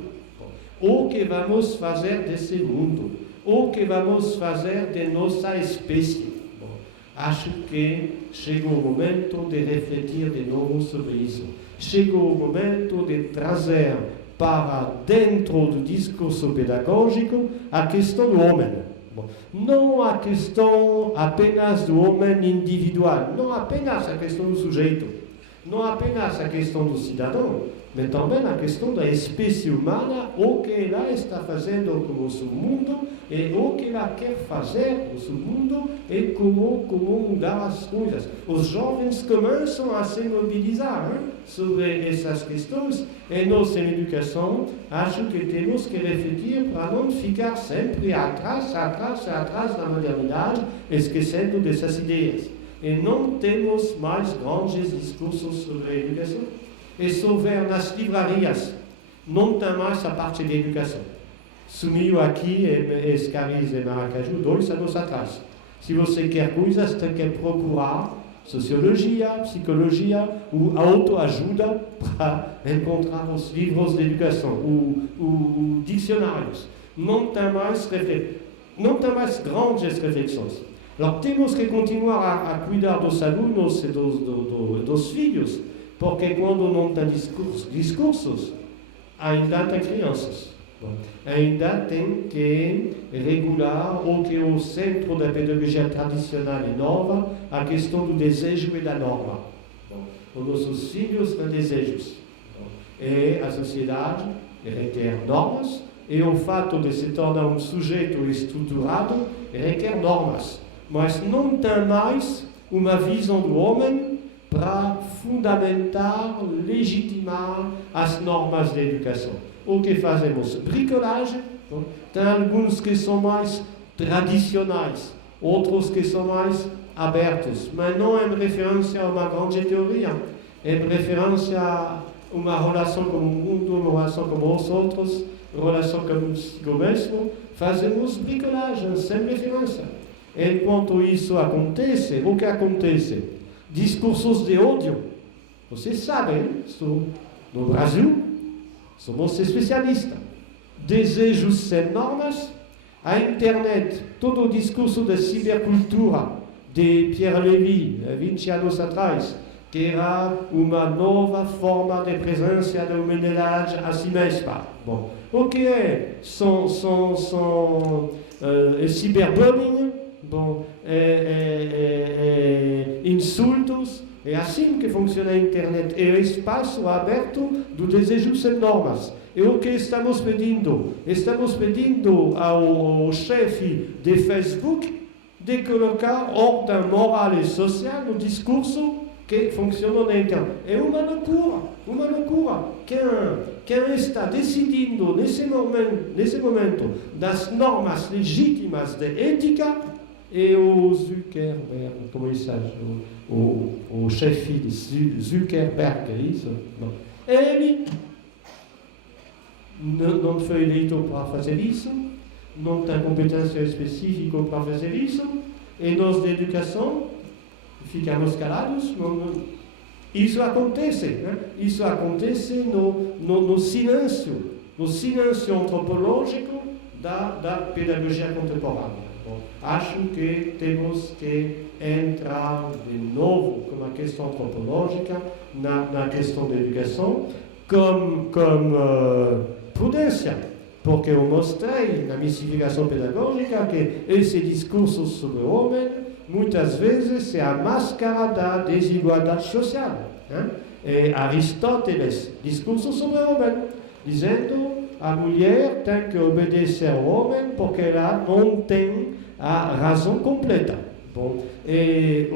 O que vamos fazer desse mundo? O que vamos fazer de nossa espécie? Bom, acho que chegou o momento de refletir de novo sobre isso. Chegou o momento de trazer para dentro do discurso pedagógico a questão do homem. Bom, não a questão apenas do homem individual, não apenas a questão do sujeito, não apenas a questão do cidadão, mas também a questão da espécie humana, o que ela está fazendo com o seu mundo e o que ela quer fazer com o seu mundo e como mudar as coisas. Os jovens começam a se mobilizar sobre essas questões e nós, em educação, acho que temos que refletir para não ficar sempre atrás da modernidade, esquecendo dessas ideias. E não temos mais grandes discursos sobre a educação. E se houver nas livrarias, não tem mais a parte de educação. Sumiu aqui em Escariz e Maracaju 2 anos atrás. Se você quer coisas, tem que procurar sociologia, psicologia ou autoajuda para encontrar os livros de educação, ou dicionários. Não tem mais grandes reflexões. Então, temos que continuar a cuidar dos alunos e dos filhos, porque quando não tem discursos, ainda tem crianças. Bom, ainda tem que regular o que é o centro da pedagogia tradicional e nova, a questão do desejo e da norma. Bom, os nossos filhos têm desejos. Bom, e a sociedade requer normas, e o fato de se tornar um sujeito estruturado requer normas. Mas não tem mais uma visão do homem para fundamentar, legitimar as normas da educação. O que fazemos? Bricolagem. Tem alguns que são mais tradicionais, outros que são mais abertos, mas não em referência a uma grande teoria, em referência a uma relação com o mundo, uma relação com os outros, uma relação com o mesmo. Fazemos bricolagem sem referência. Enquanto isso acontece, o que acontece? Discursos de ódio. Vocês sabem, no Brasil, somos especialistas. Desejos sem normas, a internet, todo o discurso da cibercultura de Pierre Levy, 20 anos atrás, que era uma nova forma de presença da humanidade a si mesma. Bom, o que é? São cyberbullying, bom, insultos, é assim que funciona a internet, é o espaço aberto do desejo sem normas. É o que estamos pedindo? Estamos pedindo ao chefe de Facebook de colocar ordem moral e social no discurso que funciona na internet. É uma loucura. Quem está decidindo nesse momento das normas legítimas de ética é o Zuckerberg, como ele sabe, o chefe de Zuckerberg, é isso? Bom. Ele não foi eleito para fazer isso, não tem competência específica para fazer isso, e nós da educação ficamos calados. Isso acontece, né? Isso acontece no silêncio antropológico da pedagogia contemporânea. Bom, acho que temos que entrar de novo com a questão antropológica na questão da educação como prudência, porque eu mostrei na mistificação pedagógica que esse discurso sobre o homem muitas vezes é a máscara da desigualdade social. Né? E Aristóteles, discurso sobre o homem, dizendo a mulher tem que obedecer ao homem porque ela não tem a razão completa. Bom, e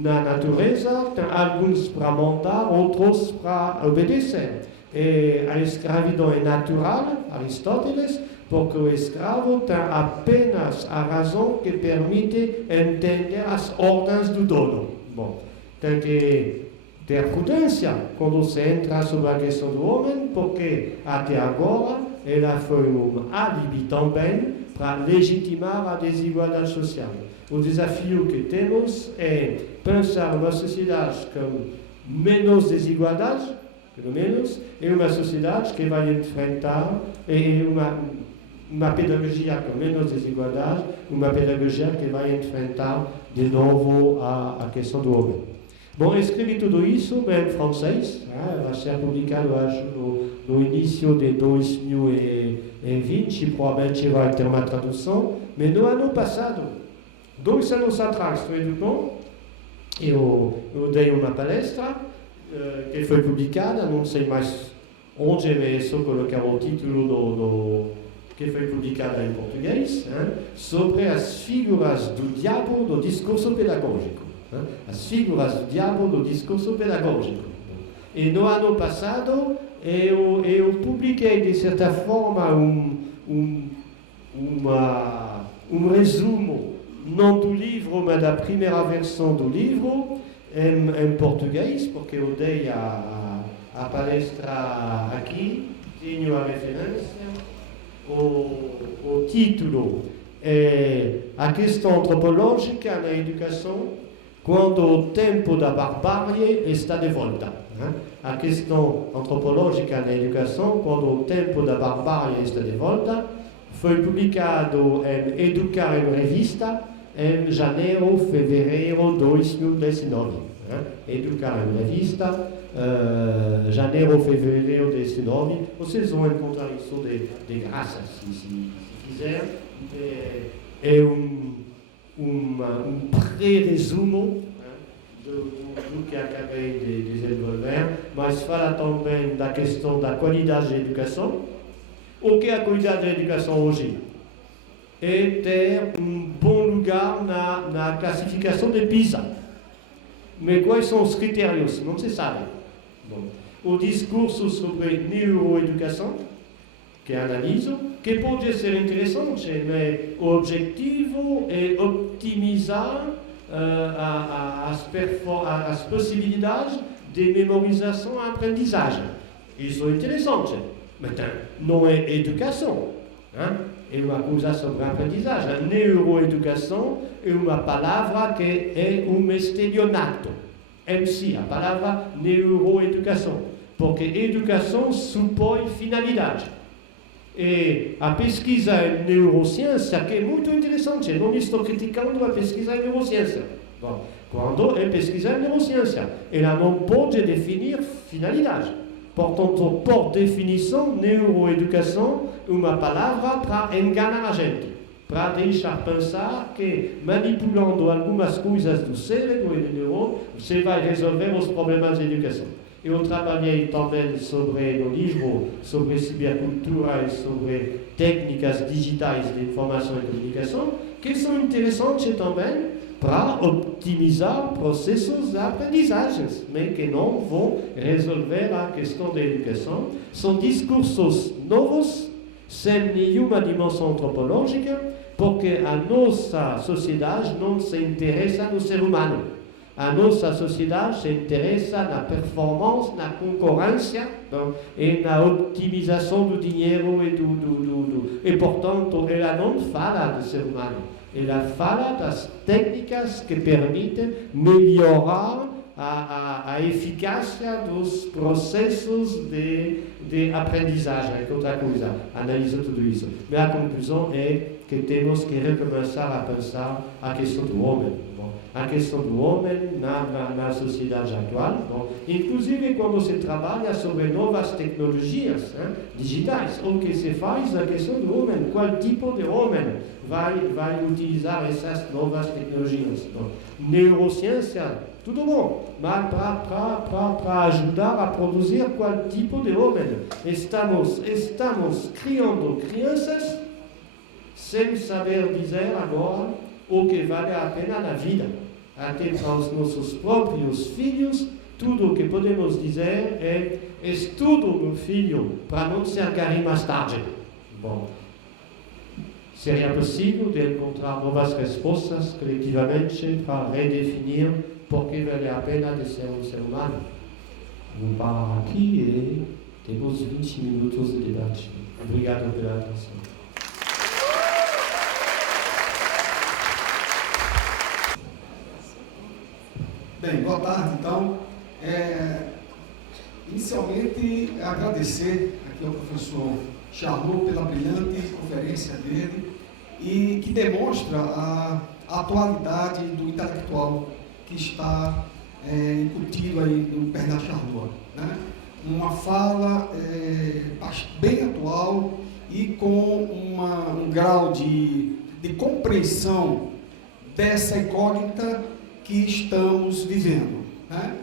na natureza tem alguns para mandar, outros para obedecer. E a escravidão é natural, Aristóteles, porque o escravo tem apenas a razão que permite entender as ordens do dono. Bom, tem que ter prudência quando se entra sobre a questão do homem, porque até agora ela foi um alibi também para legitimar a desigualdade social. O desafio que temos é pensar uma sociedade com menos desigualdade, pelo menos, e uma sociedade que vai enfrentar uma pedagogia com menos desigualdade, uma pedagogia que vai enfrentar de novo a questão do homem. Bom, escrevi tudo isso bem em francês, vai ser publicado, acho, no início de 2020, provavelmente vai ter uma tradução, mas no ano passado, 2 anos atrás, eu dei uma palestra que foi publicada, não sei mais onde, mas só colocar o título que foi publicada em português, sobre as figuras do diabo do discurso pedagógico. As figuras do diabo do discurso pedagógico. E no ano passado, eu publiquei, de certa forma, um resumo, não do livro, mas da primeira versão do livro, em português, porque eu dei a palestra aqui, tenho a referência. O título é A questão antropológica na educação quando o tempo da barbárie está de volta. A questão antropológica na educação quando o tempo da barbárie está de volta foi publicado em Educar em Revista em janeiro, fevereiro de 2019. Educar em Revista, janeiro, fevereiro de 2019. Vocês vão encontrar isso de graça, se quiser. É um pré-resumo do que acabei de desenvolver, mas fala também da questão da qualidade da educação. O que é a qualidade da educação hoje? É ter um bom lugar na classificação de PISA. Mas quais são os critérios? Não se sabe. Bom, o discurso sobre neuroeducação, que analiso, que pode ser interessante, mas o objetivo é optimizar as possibilidades de memorização e aprendizagem. Isso é interessante, mas não é educação. É uma coisa sobre a aprendizagem. A neuroeducação é uma palavra que é um estelionato. Em si, a palavra neuroeducação. Porque educação supõe finalidade. E a pesquisa em neurociência, que é muito interessante, não estou criticando a pesquisa em neurociência. Bom, quando é pesquisa em neurociência, ela não pode definir finalidade. Portanto, por definição, neuroeducação é uma palavra para enganar a gente, para deixar pensar que manipulando algumas coisas do cérebro e do neurônio, você vai resolver os problemas de educação. Eu trabalhei também no livro sobre cibercultura e sobre técnicas digitais de informação e comunicação, que são interessantes também para optimizar processos de aprendizagens, mas que não vão resolver a questão da educação. São discursos novos, sem nenhuma dimensão antropológica, porque a nossa sociedade não se interessa no ser humano. A nossa sociedade se interessa na performance, na concorrência, não? E na otimização do dinheiro e, portanto, ela não fala do ser humano. Ela fala das técnicas que permitem melhorar a eficácia dos processos de aprendizagem, que outra coisa, analisa tudo isso. Mas a conclusão é que temos que recomeçar a pensar a questão do homem. Bom, a questão do homem na sociedade atual. Bom, inclusive quando se trabalha sobre novas tecnologias digitais, o que se faz a questão do homem, qual tipo de homem vai utilizar essas novas tecnologias. Bom, neurociência, tudo bom, mas para ajudar a produzir qual tipo de homem. Estamos criando crianças sem saber dizer agora o que vale a pena na vida. Até para os nossos próprios filhos, tudo o que podemos dizer é: estudo, meu filho, para não ser gari mais tarde. Bom, seria possível de encontrar novas respostas coletivamente para redefinir por que vale a pena de ser um ser humano. Vou parar aqui e temos 20 minutos de debate. Obrigado pela atenção. Bem, boa tarde, então. Inicialmente, agradecer aqui ao professor Charlot pela brilhante conferência dele e que demonstra a atualidade do intelectual que está incutido aí no Bernard Charlot, né? Uma fala bem atual e com um grau de compreensão dessa incógnita que estamos vivendo, né?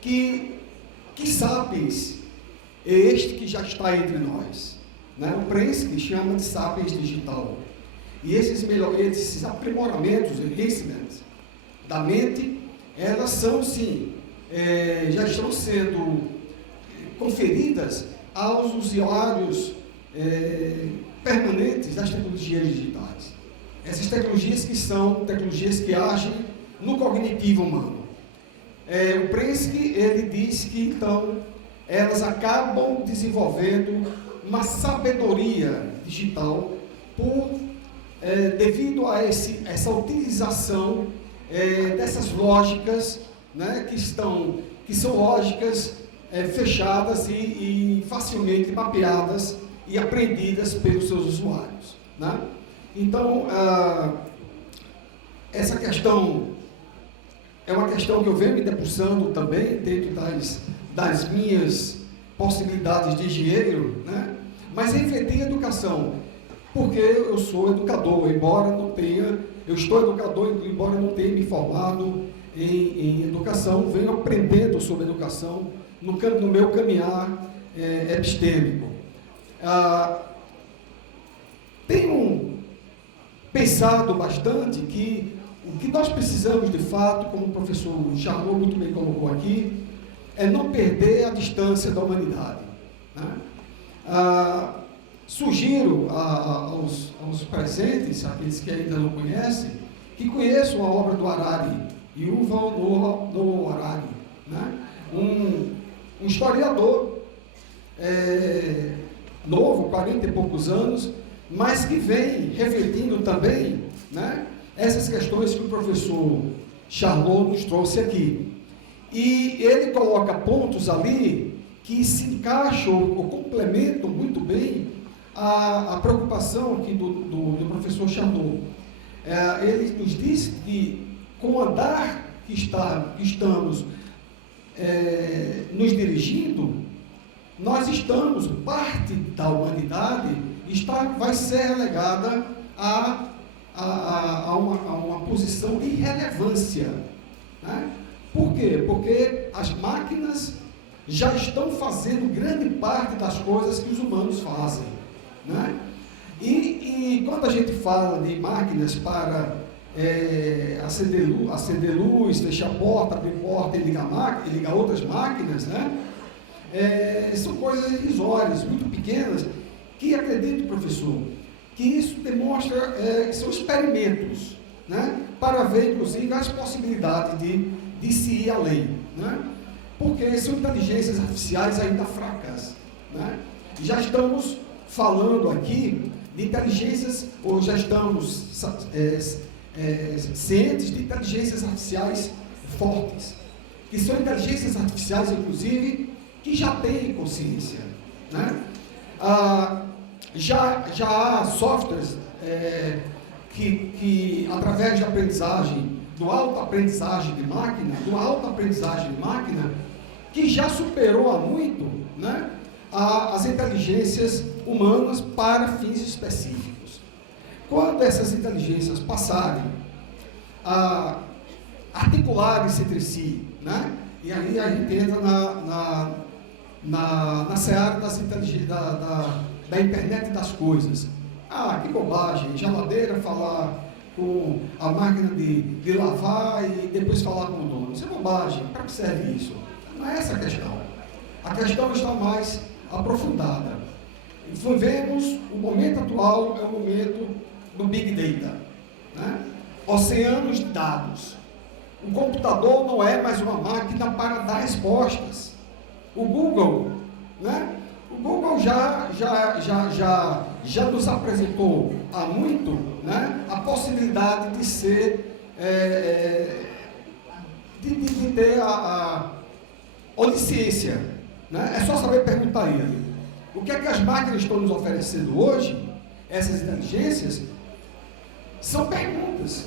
Que sapiens é este que já está entre nós, né? O Prensky chama de sapiens digital. E esses aprimoramentos, enhancements da mente, elas são sim, já estão sendo conferidas aos usuários permanentes das tecnologias digitais. Essas tecnologias que são tecnologias que agem no cognitivo humano. O Prensky, ele diz que então elas acabam desenvolvendo uma sabedoria digital devido a essa utilização dessas lógicas, né, que são lógicas fechadas e facilmente mapeadas e aprendidas pelos seus usuários, né? Então, essa questão é uma questão que eu venho me debruçando também dentro das minhas possibilidades de engenheiro, né? Mas refletir a educação, porque eu sou educador, eu estou educador, embora não tenha me formado em educação, venho aprendendo sobre educação no meu caminhar epistêmico. Tenho pensado bastante que o que nós precisamos de fato, como o professor Charlot muito bem colocou aqui, é não perder a distância da humanidade, né? Sugiro aos presentes, aqueles que ainda não conhecem, que conheçam a obra do Harari, Yuval Noah Harari, né? Um historiador novo, 40 e poucos anos, mas que vem refletindo também, né, essas questões que o professor Charlot nos trouxe aqui. E ele coloca pontos ali que se encaixam ou complementam muito bem a preocupação aqui do professor Charlot. Ele nos diz que com o andar que estamos nos dirigindo, nós estamos, parte da humanidade vai ser relegada a uma posição de irrelevância, né? Por quê? Porque as máquinas já estão fazendo grande parte das coisas que os humanos fazem, né? E quando a gente fala de máquinas para acender luz, fechar a porta, abrir porta e ligar outras máquinas, né? São coisas irrisórias, muito pequenas, que acredito, professor, que isso demonstra que são experimentos, né, para ver, inclusive, as possibilidades de se ir além, né? Porque são inteligências artificiais ainda fracas, né? Já estamos falando aqui de inteligências, ou já estamos cientes de inteligências artificiais fortes, que são inteligências artificiais, inclusive, que já têm consciência, né? Já há softwares que através de aprendizagem, do autoaprendizagem de máquina, que já superou há muito, né, as inteligências humanas para fins específicos. Quando essas inteligências passarem a articularem-se entre si, né, e aí a gente entra na seara das inteligências, da internet das coisas. Que bobagem, geladeira falar com a máquina de lavar e depois falar com o dono. Isso é bobagem, para que serve isso? Não é essa a questão. A questão está mais aprofundada. Vivemos, o momento atual é o momento do Big Data, né? Oceanos de dados. O computador não é mais uma máquina para dar respostas. O Google, né? O Google já nos apresentou há muito, né, a possibilidade de ser, de ter a onisciência, né? É só saber perguntar a ele. O que é que as máquinas estão nos oferecendo hoje, essas inteligências, são perguntas,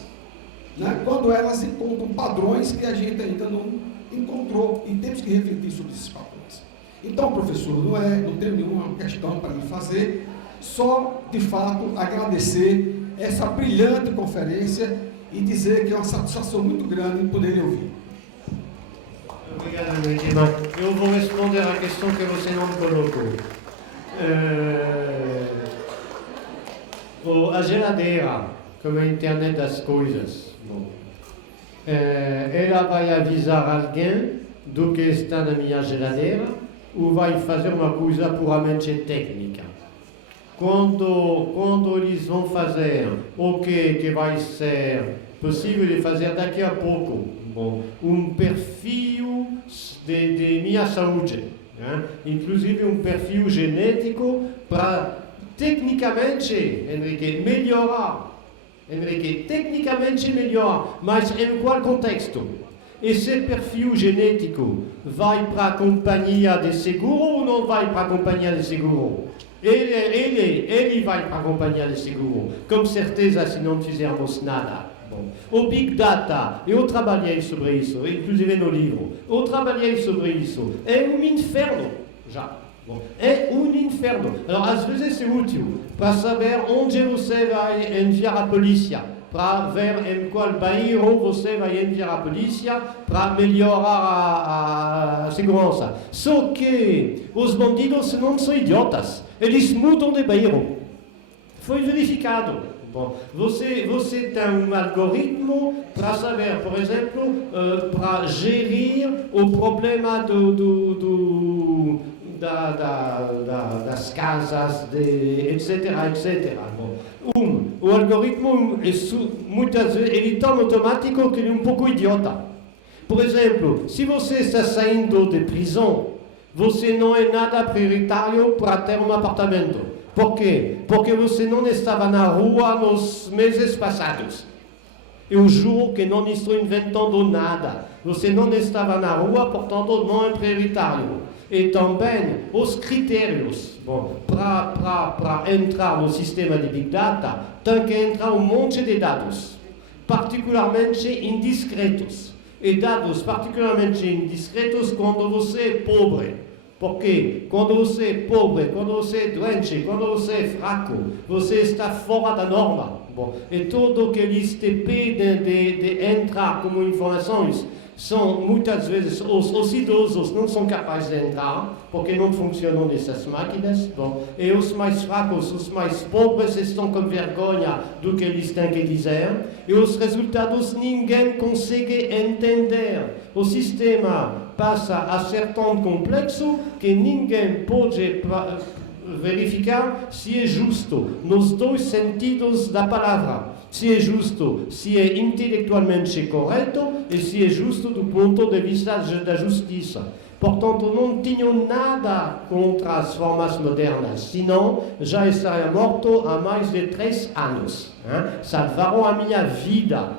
né? Quando elas encontram padrões que a gente ainda não encontrou, e temos que refletir sobre esses padrões. Então, professor, não tenho nenhuma questão para me fazer, só, de fato, agradecer essa brilhante conferência e dizer que é uma satisfação muito grande poder lhe ouvir. Obrigado, Medina. Eu vou responder à questão que você não colocou. A geladeira, como a internet das coisas, ela vai avisar alguém do que está na minha geladeira ou vai fazer uma coisa puramente técnica? Quando eles vão fazer o que vai ser possível de fazer daqui a pouco, um perfil de minha saúde, né? Inclusive um perfil genético para tecnicamente, Henrique, melhorar, mas em qual contexto? Esse perfil genético vai para a companhia de seguro ou não vai para a companhia de seguro? Ele vai para a companhia de seguro, com certeza, se não fizermos nada. O Big Data, eu trabalhei sobre isso, inclusive no livro, é um inferno, já. É um inferno. Às vezes é útil para saber onde você vai enviar a polícia, para ver em qual bairro você vai enviar a polícia para melhorar a segurança. Só que os bandidos não são idiotas, eles mudam de bairro. Foi verificado. Você tem um algoritmo para saber, por exemplo, para gerir o problema das casas, etc. O algoritmo, muitas vezes, ele é tão automático que ele é um pouco idiota. Por exemplo, se você está saindo de prisão, você não é nada prioritário para ter um apartamento. Por quê? Porque você não estava na rua nos meses passados. Eu juro que não estou inventando nada. Você não estava na rua, portanto não é prioritário. E também os critérios para entrar no sistema de Big Data, tem que entrar um monte de dados, particularmente indiscretos. E dados particularmente indiscretos quando você é pobre. Porque quando você é pobre, quando você é doente, quando você é fraco, você está fora da norma. E tudo que eles te pedem de entrar como informações são muitas vezes os idosos não são capazes de entrar porque não funcionam essas máquinas. E os mais fracos, os mais pobres estão com vergonha do que eles têm que dizer. E os resultados ninguém consegue entender. O sistema passa a ser tão complexo que ninguém pode verificar se é justo nos dois sentidos da palavra. Se é justo, se é intelectualmente correto e se é justo do ponto de vista da justiça. Portanto, não tinham nada contra as formas modernas, senão já estaria morto há mais de 3 anos. Salvaram a minha vida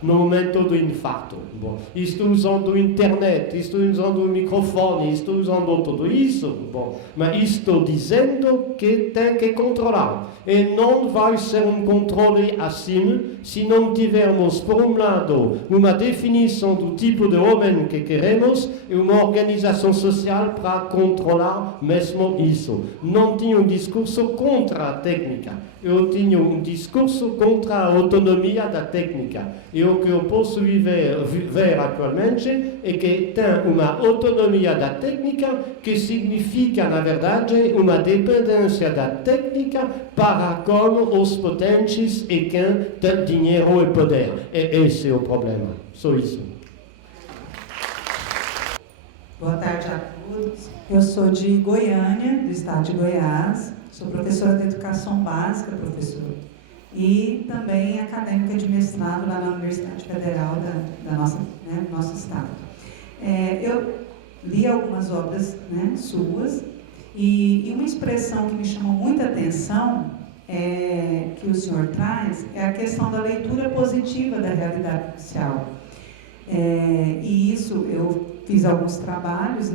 no momento do infarto. Bom, estou usando a internet, estou usando o microfone, estou usando tudo isso, bom, mas estou dizendo que tem que controlar. E não vai ser um controle assim se não tivermos, por um lado, uma definição do tipo de homem que queremos e uma organização social para controlar mesmo isso. Não tinha um discurso contra a técnica. Eu tinha um discurso contra a autonomia da técnica. E o que eu posso ver atualmente é que tem uma autonomia da técnica que significa, na verdade, uma dependência da técnica para com os potentes e quem tem dinheiro e poder. E esse é o problema. Só isso. Boa tarde a todos. Eu sou de Goiânia, do estado de Goiás. Sou professora de educação básica, professor, e também acadêmica de mestrado lá na Universidade Federal do nosso estado. Eu li algumas obras suas e uma expressão que me chamou muita atenção que o senhor traz é a questão da leitura positiva da realidade social. E isso eu fiz alguns trabalhos,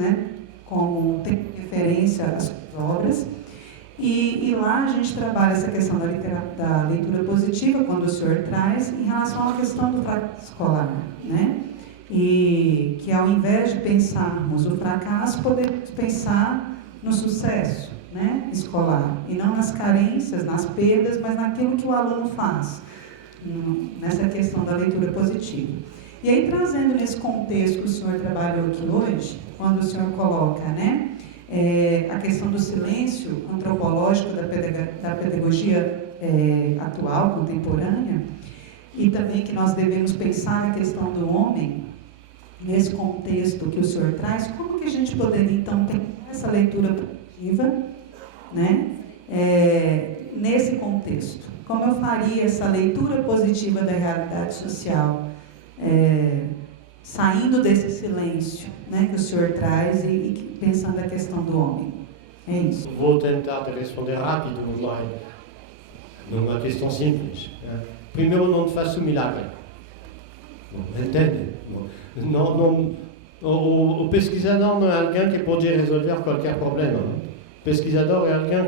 com referência às suas obras. E lá a gente trabalha essa questão da leitura positiva, quando o senhor traz, em relação à questão do fracasso escolar, E que ao invés de pensarmos o fracasso, podemos pensar no sucesso, escolar, e não nas carências, nas perdas, mas naquilo que o aluno faz, nessa questão da leitura positiva. E aí, trazendo nesse contexto que o senhor trabalhou aqui hoje, quando o senhor coloca, a questão do silêncio antropológico da pedagogia atual, contemporânea, e também que nós devemos pensar a questão do homem, nesse contexto que o senhor traz, como que a gente poderia, então, ter essa leitura positiva, nesse contexto? Como eu faria essa leitura positiva da realidade social, saindo desse silêncio que o senhor traz e pensando a questão do homem? É isso. Vou tentar responder rápido, mas não é uma questão simples. Primeiro, não faço milagre. Entende? O pesquisador não é alguém que pode resolver qualquer problema. O pesquisador é alguém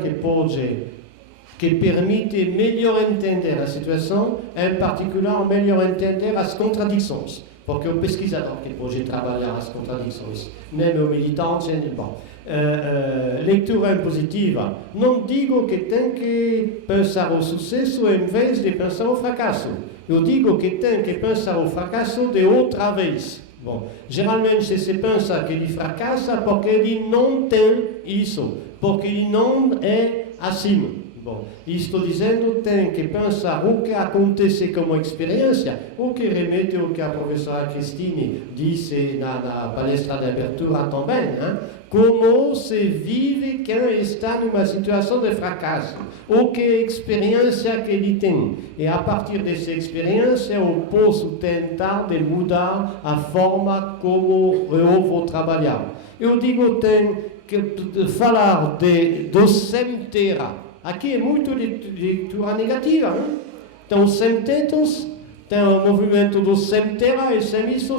que permite melhor entender a situação, em particular melhor entender as contradições. Porque o pesquisador que pode trabalhar as contradições, nem o militante, nem bom. Leitura positiva. Não digo que tem que pensar o sucesso em vez de pensar o fracasso. Eu digo que tem que pensar o fracasso de outra vez. Bom, geralmente se pensa que ele fracassa porque ele não tem isso, porque ele não é assim. Bom, estou dizendo, tem que pensar o que acontece como experiência, o que remete ao que a professora Cristine disse na palestra de abertura também, como se vive quem está numa situação de fracasso, o que experiência que ele tem. E a partir dessa experiência eu posso tentar de mudar a forma como eu vou trabalhar. Eu digo, tem que falar do sem-terra. Aqui é muito leitura negativa. Então, sem-tetos, tem o movimento do sem-terra e sem-isso,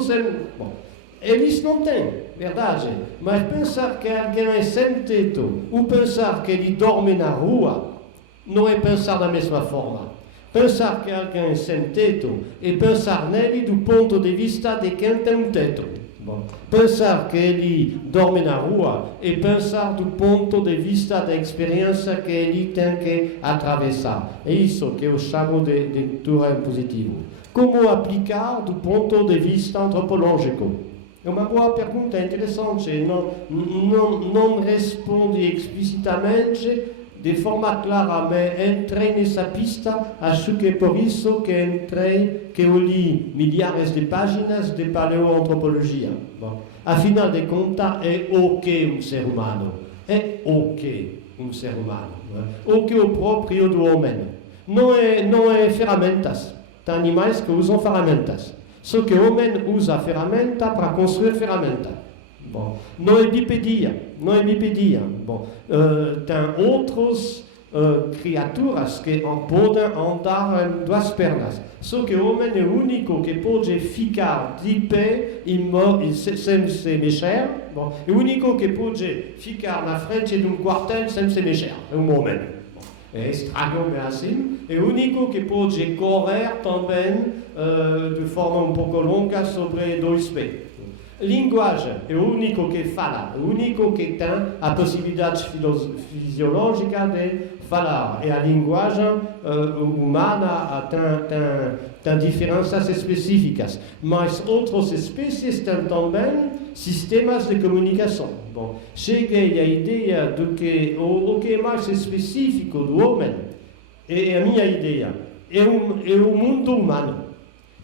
Bom, eles não têm, verdade. Mas pensar que alguém é sem-teto ou pensar que ele dorme na rua, não é pensar da mesma forma. Pensar que alguém é sem-teto é pensar nele do ponto de vista de quem tem um teto. Bom, pensar que ele dorme na rua é pensar do ponto de vista da experiência que ele tem que atravessar. É isso que eu chamo de leitura positiva. Como aplicar do ponto de vista antropológico? É uma boa pergunta, interessante. Não responde explicitamente de forma clara, mas entrei nessa pista, acho que é por isso que eu li milhares de páginas de paleoantropologia. Bom, afinal de contas, é o que é um ser humano? é o que um ser humano, o que é o próprio do homem. Não é ferramentas. Tem animais que usam ferramentas. Só que o homem usa a ferramenta para construir ferramenta. Bom, não é bipedia. Bom, tem outras criaturas que podem andar em duas pernas. Só que o homem é o único que pode ficar de pé sem se mexer. Bom, é o único que pode ficar na frente de um quartel sem se mexer. É um homem. É estranho, mas assim. É o único que pode correr também de forma um pouco longa sobre 2 pés. Linguagem é o único que fala, o único que tem a possibilidade fisiológica de falar. E a linguagem humana tem diferenças específicas, mas outras espécies têm também sistemas de comunicação. Bom, cheguei à ideia de que o que é mais específico do homem, é a minha ideia, é o mundo humano,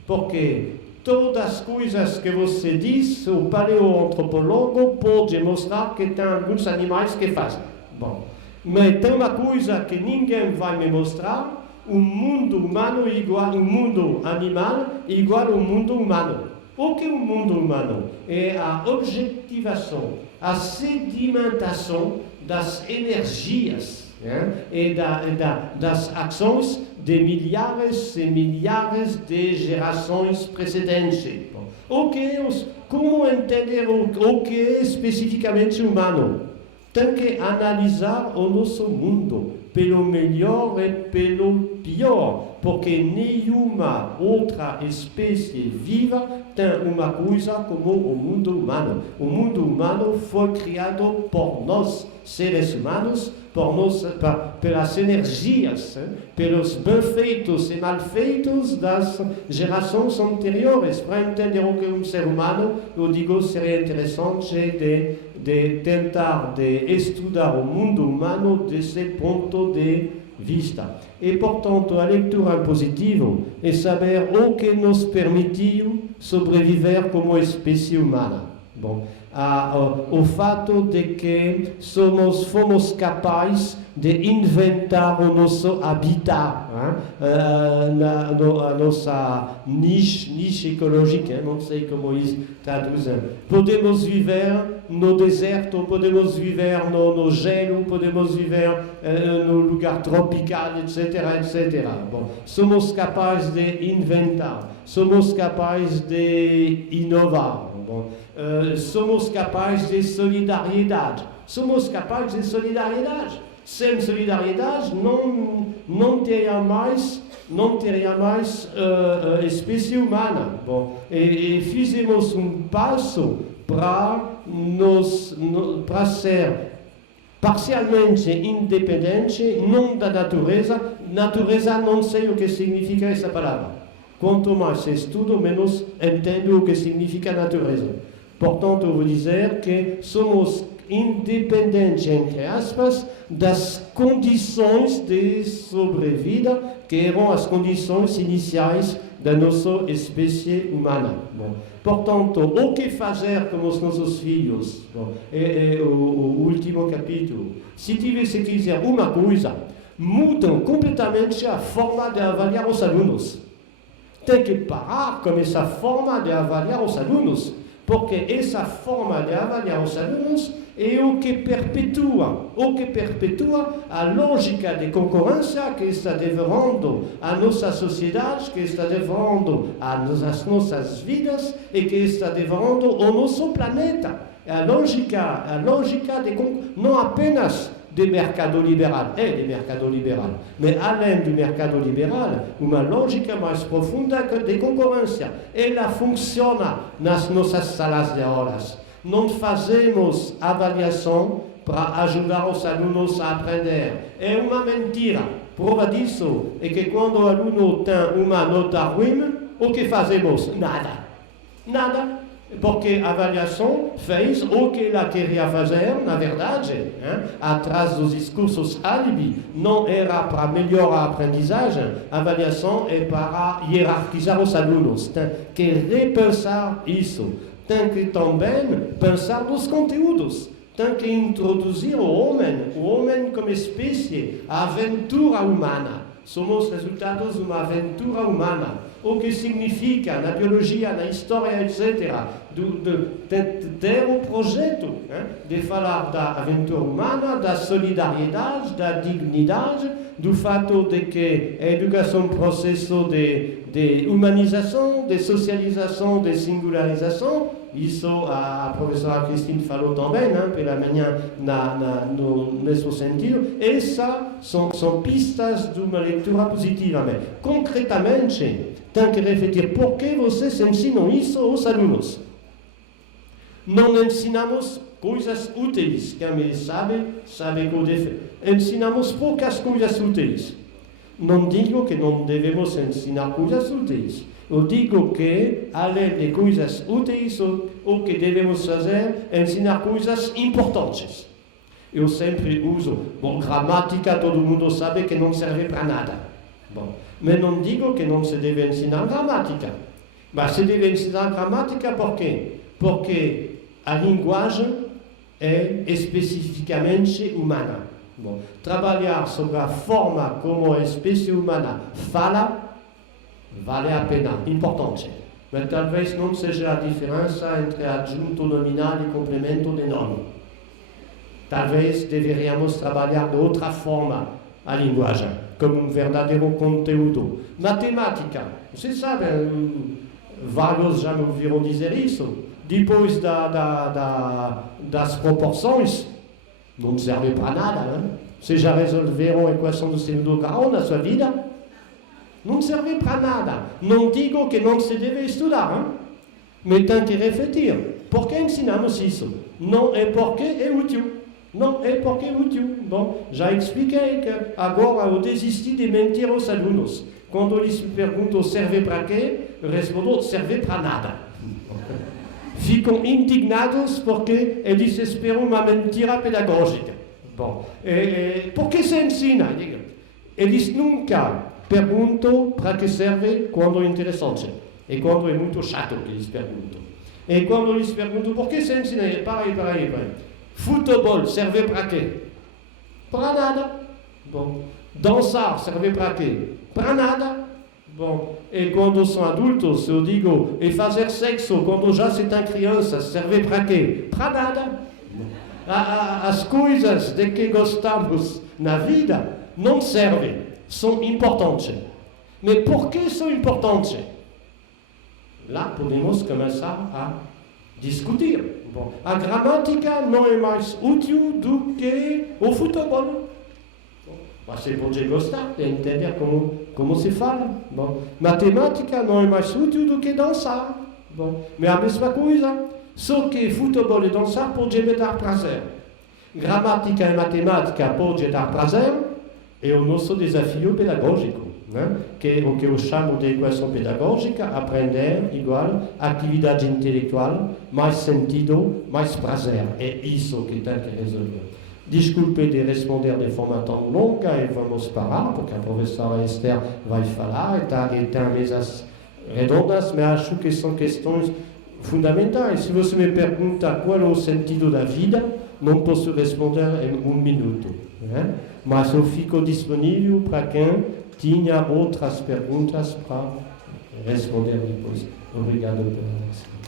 porque todas as coisas que você diz, o paleoantropólogo pode mostrar que tem alguns animais que fazem. Bom, mas tem uma coisa que ninguém vai me mostrar: o mundo humano é igual ao mundo animal, é igual ao mundo humano. O que é o mundo humano? É a objetivação, a sedimentação das energias, e das ações de milhares e milhares de gerações precedentes. Como entender o que é especificamente humano? Tem que analisar o nosso mundo, pelo melhor e pelo pior, porque nenhuma outra espécie viva tem uma coisa como o mundo humano. O mundo humano foi criado por nós, seres humanos, pelas energias, pelos bem-feitos e mal-feitos das gerações anteriores. Para entender o que é um ser humano, eu digo, seria interessante de tentar estudar o mundo humano desse ponto de vista. E, portanto, a leitura positiva é saber o que nos permitiu sobreviver como espécie humana. Bom, o fato de que fomos capazes de inventar o nosso habitat, a nossa niche ecológica, não sei como isso traduzem. Podemos viver no deserto, podemos viver no gelo, podemos viver no lugar tropical, etc., etc. Bom, somos capazes de inventar, somos capazes de inovar. Bom, somos capazes de solidariedade. Sem solidariedade não teria mais espécie humana. Bom, e fizemos um passo para ser parcialmente independente, não da natureza. Natureza, não sei o que significa essa palavra. Quanto mais estudo, menos entendo o que significa natureza. Portanto, eu vou dizer que somos independentes, entre aspas, das condições de sobrevida que eram as condições iniciais da nossa espécie humana. Bom, portanto, o que fazer com os nossos filhos? Bom, é o último capítulo. Se tivesse que dizer uma coisa, mudam completamente a forma de avaliar os alunos. Tem que parar com essa forma de avaliar os alunos, porque essa forma de avaliar os alunos é o que perpetua a lógica de concorrência que está devorando a nossa sociedade, que está devorando as nossas vidas e que está devorando o nosso planeta. A lógica não apenas de mercado liberal, mas além do mercado liberal, uma lógica mais profunda de concorrência. Ela funciona nas nossas salas de aulas. Não fazemos avaliação para ajudar os alunos a aprender. É uma mentira. Prova disso é que quando o aluno tem uma nota ruim, o que fazemos? Nada. Porque a avaliação fez o que ela queria fazer, na verdade, atrás dos discursos álibi, não era para melhorar a aprendizagem, a avaliação é para hierarquizar os alunos. Tem que repensar isso. Tem que também pensar nos conteúdos. tem que introduzir o homem como espécie, a aventura humana. Somos resultados de uma aventura humana. O que significa, na biologia, na história, etc., de ter um projeto, de falar da aventura humana, da solidariedade, da dignidade, do fato de que a educação é um processo de humanização, de socialização, de singularização. Isso a professora Cristina falou também, pela manhã, no mesmo sentido. Essas são pistas de uma leitura positiva. Mas, concretamente, tem que refletir por que vocês ensinam isso aos alunos. Não ensinamos coisas úteis. Quem sabe que ensinamos poucas coisas úteis. Não digo que não devemos ensinar coisas úteis. Eu digo que, além de coisas úteis, o que devemos fazer é ensinar coisas importantes. Eu sempre uso, gramática, todo mundo sabe que não serve para nada. Mas não digo que não se deve ensinar gramática. Mas se deve ensinar gramática por quê? Porque a linguagem é especificamente humana. Trabalhar sobre a forma como a espécie humana fala vale a pena, importante. Mas talvez não seja a diferença entre adjunto nominal e complemento de nome. Talvez deveríamos trabalhar de outra forma a linguagem, como um verdadeiro conteúdo. Matemática, vocês sabem, vários já me ouviram dizer isso. Depois das proporções, não serve para nada. Vocês já resolveram a equação do segundo grau na sua vida? Não serve para nada. Não digo que não se deve estudar, mas tem que refletir. Por que ensinamos isso? Não é porque é útil. Não é porque é útil. Já expliquei que agora eu desisti de mentir aos alunos. Quando eles me perguntam serve para quê, eu respondo serve para nada. Ficam indignados porque eles esperam uma mentira pedagógica. Por que se ensina? Eles nunca perguntam para que serve quando é interessante. E quando é muito chato que eles perguntam. E quando eles perguntam por que se ensina? Para aí. Futebol serve para quê? Para nada. Dançar serve para quê? Para nada. E quando são adultos, eu digo, e fazer sexo quando já se tem crianças serve para quê? Para nada. As coisas de que gostamos na vida não servem. São importantes. Mas por que são importantes? Lá podemos começar a discutir. A gramática não é mais útil do que o futebol. Você pode gostar de entender como se fala. Matemática não é mais útil do que dançar. Mas a mesma coisa. Só que futebol e dançar pode me dar prazer. Gramática e matemática pode dar prazer. É o nosso desafio pedagógico, que é o que eu chamo de equação pedagógica, aprender igual atividade intelectual, mais sentido, mais prazer. É isso que tem que resolver. Desculpe de responder de forma tão longa e vamos parar, porque a professora Esther vai falar e tem mesas redondas, mas acho que são questões fundamentais. Se você me pergunta qual é o sentido da vida, não posso responder em 1 minuto. Mas eu fico disponível para quem tinha outras perguntas para responder depois. Obrigado pela atenção.